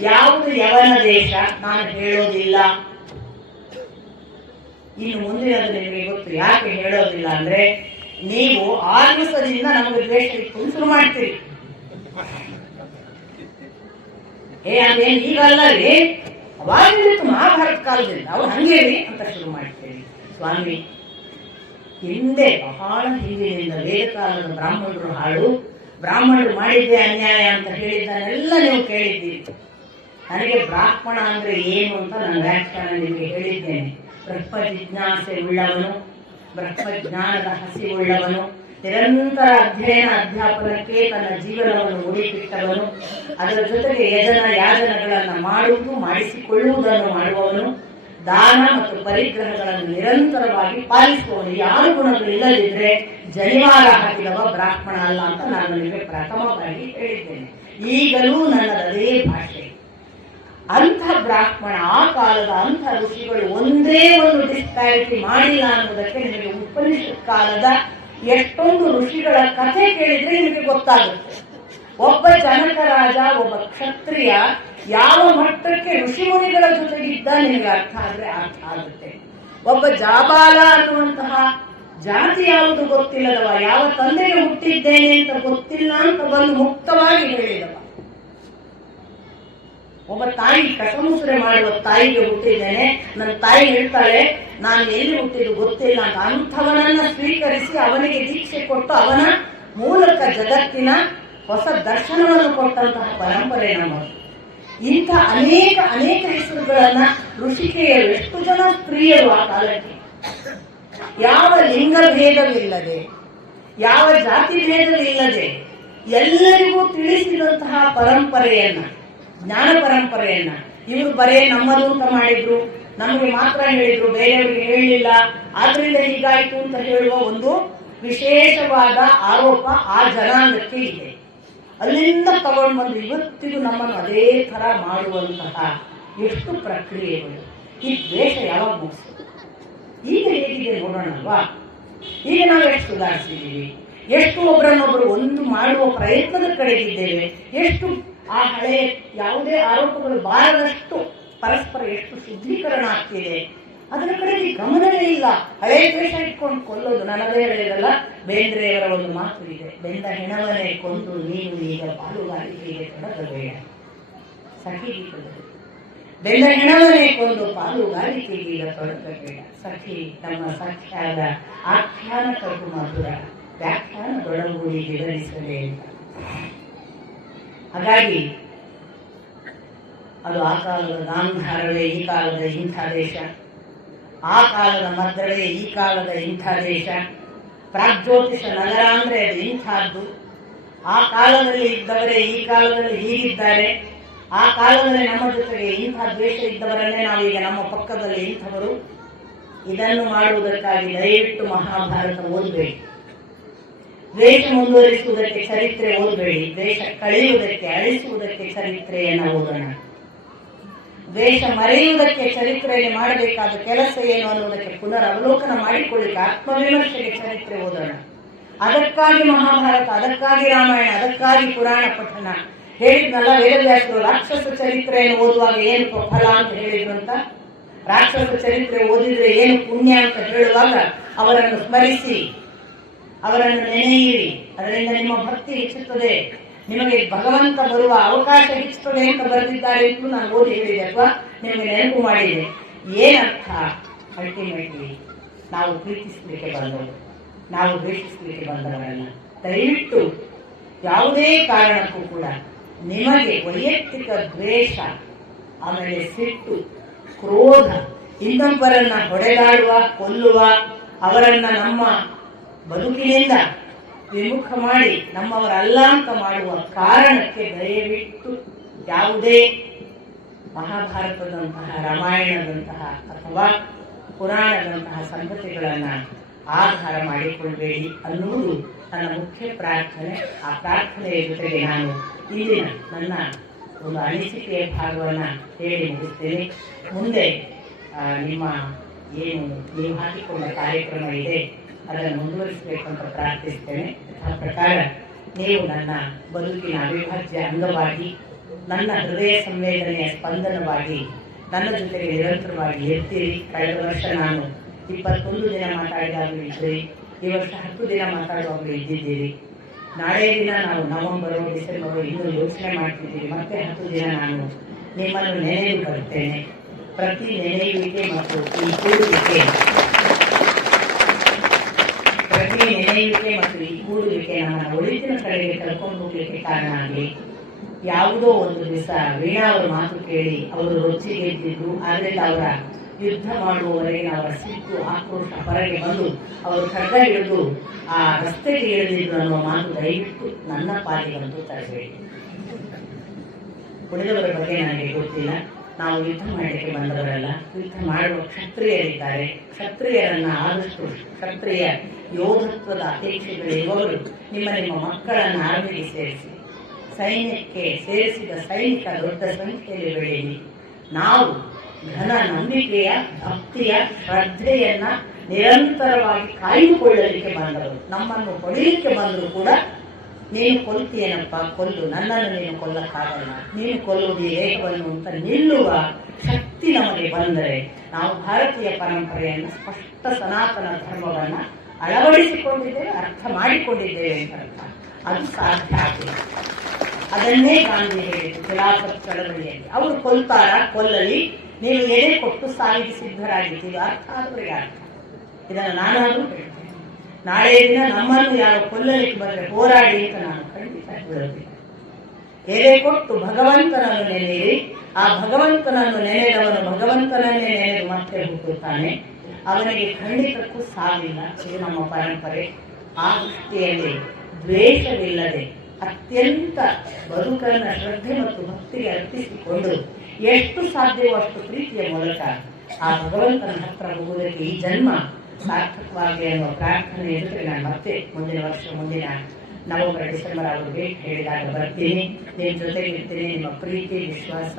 ಯಾವುದು ಯವನ ದೇಶ ನಾನು ಹೇಳೋದಿಲ್ಲ. ಇನ್ನು ಮುಂದಿನದು ನಿಮಗೆ ಗೊತ್ತು. ಯಾಕೆ ಹೇಳೋದಿಲ್ಲ ಅಂದ್ರೆ, ನೀವು 6 ದಿವಸದಿಂದ ನಮಗೆ ದ್ವೇಷ ಶುರು ಮಾಡ್ತೀರಿ. ಅದೇನು ಈಗಲ್ಲ ರೀ, ಅವಾಗಿತ್ತು ಮಹಾಭಾರತ ಕಾಲದಿಂದ, ಅವ್ರು ಹಂಗೆ ರೀ ಅಂತ ಶುರು ಮಾಡ್ತೀರಿ. ಸ್ವಾಮಿ, ಹಿಂದೆ ಬಹಳ ಹಿಂದಿನಿಂದ ವೇದಕಾಲದ ಬ್ರಾಹ್ಮಣರು ಹಾಳು, ಬ್ರಾಹ್ಮಣರು ಮಾಡಿದ್ದೆ ಅನ್ಯಾಯ ಅಂತ ಹೇಳಿದ್ದನ್ನೆಲ್ಲ ನೀವು ಕೇಳಿದ್ದೀರಿ. ನನಗೆ ಬ್ರಾಹ್ಮಣ ಅಂದ್ರೆ ಏನು ಅಂತ ನಾನು ವ್ಯಾಖ್ಯಾನ ನಿಮಗೆ ಹೇಳಿದ್ದೇನೆ. ಬ್ರಹ್ಮ ಜಿಜ್ಞಾಸೆ ಉಳ್ಳವನು, ಬ್ರಹ್ಮಜ್ಞಾನದ ಹಸಿವುಳ್ಳವನು, ನಿರಂತರ ಅಧ್ಯಯನ ಅಧ್ಯಾಪನಕ್ಕೆ ತನ್ನ ಜೀವನವನ್ನು ಮುಡಿಪಿಟ್ಟವನು, ಅದರ ಜೊತೆಗೆ ಯಜನ ಯಾಜನಗಳನ್ನು ಮಾಡುವುದು, ಮಾಡಿಸಿಕೊಳ್ಳುವುದನ್ನು ಮಾಡುವವನು, ದಾನ ಮತ್ತು ಪರಿಗ್ರಹಗಳನ್ನು ನಿರಂತರವಾಗಿ ಪಾಲಿಸುವವನು. ಯಾವ ಗುಣಗಳಿಲ್ಲದಿದ್ರೆ ಜನಿವಾರ ಹಾಕಿದವ ಬ್ರಾಹ್ಮಣ ಅಲ್ಲ ಅಂತ ನಾನು ನಿಮಗೆ ಪ್ರಥಮವಾಗಿ ಹೇಳಿದ್ದೇನೆ. ಈಗಲೂ ನನ್ನದೇ ಭಾಷೆ. ಅಂಥ ಬ್ರಾಹ್ಮಣ, ಆ ಕಾಲದ ಅಂಥ ಋಷಿಗಳು ಒಂದೇ ಒಂದು ಡಿಸ್ಪ್ಯಾರಿಟಿ ಮಾಡಿಲ್ಲ ಅನ್ನೋದಕ್ಕೆ ನಿಮಗೆ ಉಪನಿಷತ್ ಕಾಲದ ಎಷ್ಟೊಂದು ಋಷಿಗಳ ಕಥೆ ಕೇಳಿದ್ರೆ ನಿಮಗೆ ಗೊತ್ತಾಗುತ್ತೆ. ಒಬ್ಬ ಜನಕ ರಾಜ, ಒಬ್ಬ ಕ್ಷತ್ರಿಯ ಯಾವ ಮಟ್ಟಕ್ಕೆ ಋಷಿಮುನಿಗಳ ಜೊತೆಗಿದ್ದ ನಿಮಗೆ ಅರ್ಥ ಆಗುತ್ತೆ. ಒಬ್ಬ ಜಾಬಾಲ ಅನ್ನುವಂತಹ ಜಾತಿ ಯಾವುದು ಗೊತ್ತಿಲ್ಲದವ, ಯಾವ ತಂದೆಗೆ ಹುಟ್ಟಿದ್ದೇನೆ ಅಂತ ಗೊತ್ತಿಲ್ಲ ಅಂತ ಬಂದು ಮುಕ್ತವಾಗಿ ಹೇಳಿದವ. ಒಬ್ಬ ತಾಯಿ ಕಸಮುಸುರೆ ಮಾಡುವ ತಾಯಿಗೆ ಹುಟ್ಟಿದ್ದೇನೆ, ನನ್ನ ತಾಯಿ ಹೇಳ್ತಾಳೆ ನಾನು ಎಲ್ಲಿ ಹುಟ್ಟಿದ್ದು ಗೊತ್ತಿಲ್ಲ ಅಂತ. ಅಂಥವನನ್ನ ಸ್ವೀಕರಿಸಿ ಅವನಿಗೆ ದೀಕ್ಷೆ ಕೊಟ್ಟು ಅವನ ಮೂಲಕ ಜಗತ್ತಿನ ಹೊಸ ದರ್ಶನವನ್ನು ಕೊಟ್ಟಂತಹ ಪರಂಪರೆ ನಮ್ಮದು. ಇಂಥ ಅನೇಕ ಹೆಸರುಗಳನ್ನ ಋಷಿಕೆಯರು, ಎಷ್ಟು ಜನ ಸ್ತ್ರೀಯರು ಆ ಕಾಲಕ್ಕೆ ಯಾವ ಲಿಂಗ ಭೇದವಿಲ್ಲದೆ, ಯಾವ ಜಾತಿ ಭೇದವಿಲ್ಲದೆ ಎಲ್ಲರಿಗೂ ತಿಳಿಸಿದಂತಹ ಪರಂಪರೆಯನ್ನ, ಜ್ಞಾನ ಪರಂಪರೆಯನ್ನ ಇವರು ಬರೇ ನಮ್ಮದು ಅಂತ ಮಾಡಿದ್ರು, ನಮಗೆ ಮಾತ್ರ ಹೇಳಿದ್ರು, ಬೇರೆಯವರಿಗೆ ಹೇಳಲಿಲ್ಲ, ಆದ್ರಿಂದ ಹೀಗಾಯ್ತು ಅಂತ ಹೇಳುವ ಒಂದು ವಿಶೇಷವಾದ ಆರೋಪ ಆ ಜನಾಂಗಕ್ಕೆ ಇದೆ. ಅಲ್ಲಿಂದ ತಗೊಂಡು ಬಂದು ಇವತ್ತಿಗೂ ನಮ್ಮನ್ನು ಅದೇ ಥರ ಮಾಡುವಂತಹ ಎಷ್ಟು ಪ್ರಕ್ರಿಯೆಗಳು. ಈ ದ್ವೇಷ ಯಾವಾಗ ಮುಗಿಸ್ತದೆ? ಈಗ ಹೇಗಿದೆ ನೋಡೋಣಲ್ವಾ? ಈಗ ನಾವು ಎಷ್ಟು ಸುಧಾರಿಸಿದ್ದೀವಿ, ಎಷ್ಟು ಒಬ್ಬರನ್ನೊಬ್ಬರು ಒಂದು ಮಾಡುವ ಪ್ರಯತ್ನದ ಕಡೆಗಿದ್ದೇವೆ, ಎಷ್ಟು ಆ ಹಳೆಯ ಯಾವುದೇ ಆರೋಪಗಳು ಬಾರದಷ್ಟು ಪರಸ್ಪರ ಎಷ್ಟು ಶುದ್ಧೀಕರಣ ಆಗ್ತಿದೆ, ಅದರ ಕಡೆಗೆ ಗಮನವೇ ಇಲ್ಲ. ಹಳೆಯ ದ್ವೇಷ ಇಟ್ಕೊಂಡು ಕೊಲ್ಲೋದು. ನನ್ನದೇ ಹೇಳಿರಲ್ಲ, ಬೇಂದ್ರೆಯವರ ಒಂದು ಮಾತು ಇದೆ, ಬೆಂದ ಹೆಣವನ್ನೇ ಕೊಂದು ನೀನು ಈಗ ಪಾಲುಗಾರಿಕೆಗೆ ತೊಡಗಬೇಡ. ಸಖಿ ಗೀತದಲ್ಲಿ ಬೆಂದ ಹೆಣವನ್ನೇ ಕೊಂದು ಪಾಲುಗಾರಿಕೆಗೆ ಈಗ ತೊಡಗಬೇಡ. ಸಖಿ ನಮ್ಮ ಸಖ್ಯಾದ ಆಖ್ಯಾನ ಕಟ್ಟು ಮಧುರ ವ್ಯಾಖ್ಯಾನದೊಳಗೂಡಿ ವಿವರಿಸಲೇ ಅಂತ. ಹಾಗಾಗಿ ಅದು ಆ ಕಾಲದ ಗಾಂಧಾರವೇ ಈ ಕಾಲದ ಇಂಥ ದೇಶ, ಆ ಕಾಲದ ಮದ್ರವೇ ಈ ಕಾಲದ ಇಂಥ ದೇಶ, ಪ್ರಾಗ್ಜ್ಯೋತಿಷ ನಗರ ಅಂದ್ರೆ ಅದು ಇಂಥದ್ದು, ಆ ಕಾಲದಲ್ಲಿ ಇದ್ದವರೇ ಈ ಕಾಲದಲ್ಲಿ ಹೀಗಿದ್ದಾರೆ, ಆ ಕಾಲದಲ್ಲಿ ನಮ್ಮ ಜೊತೆಗೆ ಇಂಥ ದ್ವೇಷ ಇದ್ದವರನ್ನೇ ನಾವೀಗ ನಮ್ಮ ಪಕ್ಕದಲ್ಲಿ ಇಂಥವರು. ಇದನ್ನು ಮಾಡುವುದಕ್ಕಾಗಿ ದಯವಿಟ್ಟು ಮಹಾಭಾರತ ಓದಬೇಡಿ. ದ್ವೇಷ ಮುಂದುವರಿಸುವುದಕ್ಕೆ ಚರಿತ್ರೆ ಓದಬೇಡಿ. ದ್ವೇಷ ಕಳೆಯುವುದಕ್ಕೆ, ಅಳಿಸುವುದಕ್ಕೆ ಚರಿತ್ರೆಯನ್ನು ಓದೋಣ. ದ್ವೇಷ ಮರೆಯುವುದಕ್ಕೆ ಚರಿತ್ರೆಯಲ್ಲಿ ಮಾಡಬೇಕಾದ ಕೆಲಸ ಏನು ಅನ್ನುವುದಕ್ಕೆ ಪುನರವಲೋಕನ ಮಾಡಿಕೊಳ್ಳಿಕ್ಕೆ ಆತ್ಮವಿಮರ್ಶೆಗೆ ಚರಿತ್ರೆ ಓದೋಣ. ಅದಕ್ಕಾಗಿ ಮಹಾಭಾರತ, ಅದಕ್ಕಾಗಿ ರಾಮಾಯಣ, ಅದಕ್ಕಾಗಿ ಪುರಾಣ ಪಠಣ. ಹೇಳಿದ್ನಲ್ಲ ವೇದವ್ಯಾಸರು ರಾಕ್ಷಸ ಚರಿತ್ರೆಯನ್ನು ಓದುವಾಗ ಏನು ಫಲ ಅಂತ ಹೇಳಿದ್ರು ಅಂತ. ರಾಕ್ಷಸ ಚರಿತ್ರೆ ಓದಿದ್ರೆ ಏನು ಪುಣ್ಯ ಅಂತ ಹೇಳುವಾಗ ಅವರನ್ನು ಸ್ಮರಿಸಿ, ಅವರನ್ನು ನೆನೆಯಿರಿ, ಅದರಿಂದ ನಿಮ್ಮ ಭಕ್ತಿ ಹೆಚ್ಚುತ್ತದೆ, ನಿಮಗೆ ಭಗವಂತ ಬರುವ ಅವಕಾಶ ಹೆಚ್ಚುತ್ತದೆ ಅಂತ ಬರೆದಿದ್ದಾರೆ ಎಂದು ನಾನು ಓದಿ ಹೇಳಿದೆ ಅಥವಾ ನಿಮಗೆ ನೆನಪು ಮಾಡಿದೆ. ಏನರ್ಥ? ಅಲ್ಟಿಮೇಟ್ಲಿ ನಾವು ಪ್ರೀತಿಸಲಿಕ್ಕೆ ಬಂದವರು, ನಾವು ದ್ವೇಷಿಸಲಿಕ್ಕೆ ಬಂದವರಲ್ಲ. ದಯವಿಟ್ಟು ಯಾವುದೇ ಕಾರಣಕ್ಕೂ ಕೂಡ ನಿಮಗೆ ವೈಯಕ್ತಿಕ ದ್ವೇಷ, ಆಮೇಲೆ ಸಿಟ್ಟು, ಕ್ರೋಧ, ಇನ್ನೊಬ್ಬರನ್ನ ಹೊಡೆದಾಡುವ, ಕೊಲ್ಲುವ, ಅವರನ್ನ ನಮ್ಮ ಬದುಕಿನಿಂದ ವಿಮುಖ ಮಾಡಿ ನಮ್ಮವರಲ್ಲ ಅಂತ ಮಾಡುವ ಕಾರಣಕ್ಕೆ ದಯವಿಟ್ಟು ಯಾವುದೇ ಮಹಾಭಾರತದಂತಹ, ರಾಮಾಯಣದಂತಹ ಅಥವಾ ಪುರಾಣದಂತಹ ಸಂಗತಿಗಳನ್ನ ಆಧಾರ ಮಾಡಿಕೊಳ್ಳಬೇಡಿ ಅನ್ನುವುದು ನನ್ನ ಮುಖ್ಯ ಪ್ರಾರ್ಥನೆ. ಆ ಪ್ರಾರ್ಥನೆಯ ಜೊತೆಗೆ ನಾನು ಇಂದಿನ ನನ್ನ ಒಂದು ಅನಿಸಿಕೆಯ ಭಾಗವನ್ನ ಹೇಳಿ ಮುಗಿಸ್ತೇನೆ. ಮುಂದೆ ನಿಮ್ಮ ಏನು ನೀವು ಹಾಕಿಕೊಂಡ ಕಾರ್ಯಕ್ರಮ ಇದೆ ಅದನ್ನು ಮುಂದುವರಿಸಬೇಕಂತ ಪ್ರಾರ್ಥಿಸ್ತೇನೆ. ಆ ಪ್ರಕಾರ ನೀವು ನನ್ನ ಬದುಕಿನ ಅವಿಭಾಜ್ಯ ಅಂಗವಾಗಿ, ನನ್ನ ಹೃದಯ ಸಂವೇದನೆಯ ಸ್ಪಂದನವಾಗಿ ನನ್ನ ಜೊತೆಗೆ ನಿರಂತರವಾಗಿ ಇರ್ತೀರಿ. ಕಳೆದ ವರ್ಷ ನಾನು 21 ದಿನ ಮಾತಾಡಿದಾಗಲೂ ಇದ್ರಿ, ಈ ವರ್ಷ 10 ದಿನ ಮಾತಾಡುವಾಗಲೂ ಇದ್ದಿದ್ದೀರಿ. ನಾಳೆ ದಿನ ನಾವು ನವೆಂಬರು, ಡಿಸೆಂಬರು ಇನ್ನೂ ಯೋಚನೆ ಮಾಡ್ತಿದ್ದೀವಿ. ಮತ್ತೆ 10 ದಿನ ನಾನು ನಿಮ್ಮನ್ನು ನೆನೆದು ಬರ್ತೇನೆ. ಪ್ರತಿ ನೆನೆಯುವಿಕೆ ಮತ್ತು ಈ ಕೂಡುವಿಕೆ ನಮ್ಮನ್ನು ಒಳಿತಿನ ಕಡೆಗೆ ಕರ್ಕೊಂಡು ಹೋಗ್ಲಿಕ್ಕೆ ಕಾರಣ ಆಗಲಿ. ಯಾವುದೋ ಒಂದು ದಿವಸ ವೀಣಾ ಅವರ ಮಾತು ಕೇಳಿ ಅವರು ರೊಚ್ಚಿಗೆ ಇದ್ದಿದ್ದು, ಆದ್ರಿಂದ ಅವರ ಯುದ್ಧ ಮಾಡುವವರೆಗೆ ಅವರ ಸಿಟ್ಟು, ಆಕ್ರೋಶ ಹೊರಗೆ ಬಂದು ಅವರು ಖಡ್ಗ ಹಿಡಿದು ಆ ರಸ್ತೆಗೆ ಇಳಿದಿದ್ರು ಅನ್ನುವ ಮಾತು ದಯವಿಟ್ಟು ನನ್ನ ಪಾಲಿಗಂತೂ ತರಬೇಡಿ. ಉಳಿದವರ ಬಗ್ಗೆ ನನಗೆ ಗೊತ್ತಿಲ್ಲ. ನಾವು ಯುದ್ಧ ಮಾಡಲಿಕ್ಕೆ ಬಂದವರಲ್ಲ, ಯುದ್ಧ ಮಾಡುವ ಕ್ಷತ್ರಿಯರಿದ್ದಾರೆ. ಕ್ಷತ್ರಿಯರನ್ನ ಆದಷ್ಟು ಕ್ಷತ್ರಿಯ ಯೋಧತ್ವದ ಅಪೇಕ್ಷೆಗಳಿರುವವರು ನಿಮ್ಮ ಮಕ್ಕಳನ್ನು ಆರ್ಮಿಗೆ ಸೇರಿಸಿ, ಸೈನ್ಯಕ್ಕೆ ಸೇರಿಸಿದ ಸೈನಿಕ ದೊಡ್ಡ ಸಂಖ್ಯೆಯಲ್ಲಿ ಬೆಳೆಯಿರಿ. ನಾವು ಘನ ನಂಬಿಕೆಯ, ಭಕ್ತಿಯ, ಶ್ರದ್ಧೆಯನ್ನ ನಿರಂತರವಾಗಿ ಕಾಯ್ದುಕೊಳ್ಳಲಿಕ್ಕೆ ಬಂದವರು. ನಮ್ಮನ್ನು ಹೊಡೆಯಲಿಕ್ಕೆ ಬಂದರೂ ಕೂಡ ನೀನು ಕೊಲ್ತೀಯನಪ್ಪ, ಕೊಲ್ಲು, ನನ್ನನ್ನು ನೀನು ಕೊಲ್ಲಕ್ಕಾಗಲ್ಲ, ನೀನು ಕೊಲ್ಲುವುದು ಏಕವನ್ನು ಅಂತ ನಿಲ್ಲುವ ಶಕ್ತಿ ನಮಗೆ ಬಂದರೆ ನಾವು ಭಾರತೀಯ ಪರಂಪರೆಯನ್ನು, ಸ್ಪಷ್ಟ ಸನಾತನ ಧರ್ಮವನ್ನು ಅಳವಡಿಸಿಕೊಂಡಿದ್ದೇವೆ, ಅರ್ಥ ಮಾಡಿಕೊಂಡಿದ್ದೇವೆ ಅಂತ ಅರ್ಥ. ಅದು ಸಾಧ್ಯ ಆಗಿದೆ. ಅದನ್ನೇ ಗಾಂಧಿ ಹೇಳಿದ್ದು ಖಿಲಾಫತ್ ಚಳವಳಿಯಲ್ಲಿ. ಅವರು ಕೊಲ್ತಾರ, ಕೊಲ್ಲಲಿ, ನೀವು ಎದೆ ಕೊಟ್ಟು ಸಾವಿಗೆ ಸಿದ್ಧರಾಗಿದ್ದೀವಿ. ಅರ್ಥ ಆದವರಿಗೆ ಅರ್ಥ. ಇದನ್ನು ನಾನಾದರೂ ಹೇಳ್ತೇನೆ. ನಾಳೆ ದಿನ ನಮ್ಮನ್ನು ಯಾರು ಕೊಲ್ಲಲಿಕ್ಕೆ ಬಂದರೆ ಹೋರಾಡಿ ಅಂತ ನಾನು ಖಂಡಿತ ಹೇಳುತ್ತೇನೆ. ಎದೆ ಕೊಟ್ಟು ಭಗವಂತನನ್ನು ನೆನೆಯಿರಿ. ಆ ಭಗವಂತನನ್ನು ನೆನೆದವನು ಭಗವಂತನನ್ನೇ ನೆನೆದು ಮತ್ತೆ ಹುಟ್ಟುತ್ತಾನೆ. ಅವನಿಗೆ ಖಂಡಿತಕ್ಕೂ ಸಾವಿಲ್ಲ. ಇದು ನಮ್ಮ ಪರಂಪರೆ. ಆ ದೃಷ್ಟಿಯಲ್ಲಿ ದ್ವೇಷವಿಲ್ಲದೆ ಅತ್ಯಂತ ಬದುಕನ್ನು ಶ್ರದ್ಧೆ ಮತ್ತು ಭಕ್ತಿಗೆ ಅರ್ಪಿಸಿಕೊಂಡು ಎಷ್ಟು ಸಾಧ್ಯವೋ ಅಷ್ಟು ಪ್ರೀತಿಯ ಮೂಲಕ ಆ ಭಗವಂತನ ಹತ್ರ ಹೋಗುವುದಕ್ಕೆ ಈ ಜನ್ಮ ಸಾರ್ಥಕವಾಗಿ ಅನ್ನುವ ಪ್ರಾರ್ಥನೆ ಜೊತೆ ನಾನು ಮತ್ತೆ ಮುಂದಿನ ವರ್ಷ, ಮುಂದಿನ ನವೆಂಬರ್ ಡಿಸೆಂಬರ್ ಅವರಿಗೆ ಹೇಳಿದಾಗ ಬರ್ತೀನಿ, ನಿಮ್ಮ ಜೊತೆಗೆ ಇರ್ತೀನಿ. ನಿಮ್ಮ ಪ್ರೀತಿ ವಿಶ್ವಾಸ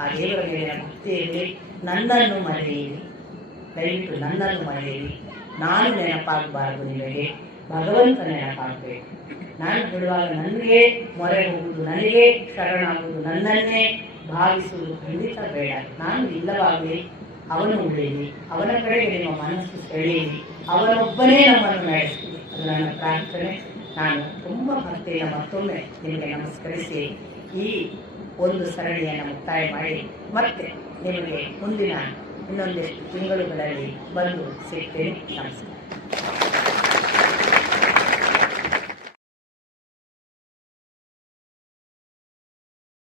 ಆ ದೇವರ ಮೇಲೆ ಭಕ್ತಿ ಇರಲಿ. ನನ್ನನ್ನು ಮರೆಯಿರಿ, ದಯವಿಟ್ಟು ನನ್ನನ್ನು ಮರೆಯಿರಿ. ನಾನು ನೆನಪಾಗಬಾರ್ದು ನಿಮಗೆ, ಭಗವಂತ ನೆನಪಾಗಬೇಕು. ನಾನು ಬಿಡುವಾಗ ನನಗೆ ಮೊರೆ ಹೋಗುವುದು, ನನಗೆ ಶರಣಾಗುವುದು, ನನ್ನನ್ನೇ ಭಾವಿಸುವುದು ಖಂಡಿತ ಬೇಡ. ನಾನು ಇಲ್ಲವಾಗಲಿ ಅವನು ಉಳಿಯಲಿ, ಅವನ ಕಡೆಗೆ ನಿಮ್ಮ ಮನಸ್ಸು ಸೆಳೆಯಲಿ, ಅವನೊಬ್ಬನೇ ನಮ್ಮನ್ನು ನಡೆಸಲಿ. ಅದು ನನ್ನ ಪ್ರಾರ್ಥನೆ. ನಾನು ತುಂಬ ಭಕ್ತಿಯಿಂದ ಮತ್ತೊಮ್ಮೆ ನಿಮಗೆ ನಮಸ್ಕರಿಸಿ ಈ ಒಂದು ಸರಣಿಯನ್ನು ಮುಕ್ತಾಯ ಮಾಡಿ ಮತ್ತೆ ನಿಮಗೆ ಮುಂದಿನ ಇನ್ನೊಂದಿಷ್ಟು ತಿಂಗಳುಗಳಲ್ಲಿ ಬಂದು ಸಿಗ್ತೇನೆ. ನಮಸ್ಕಾರ.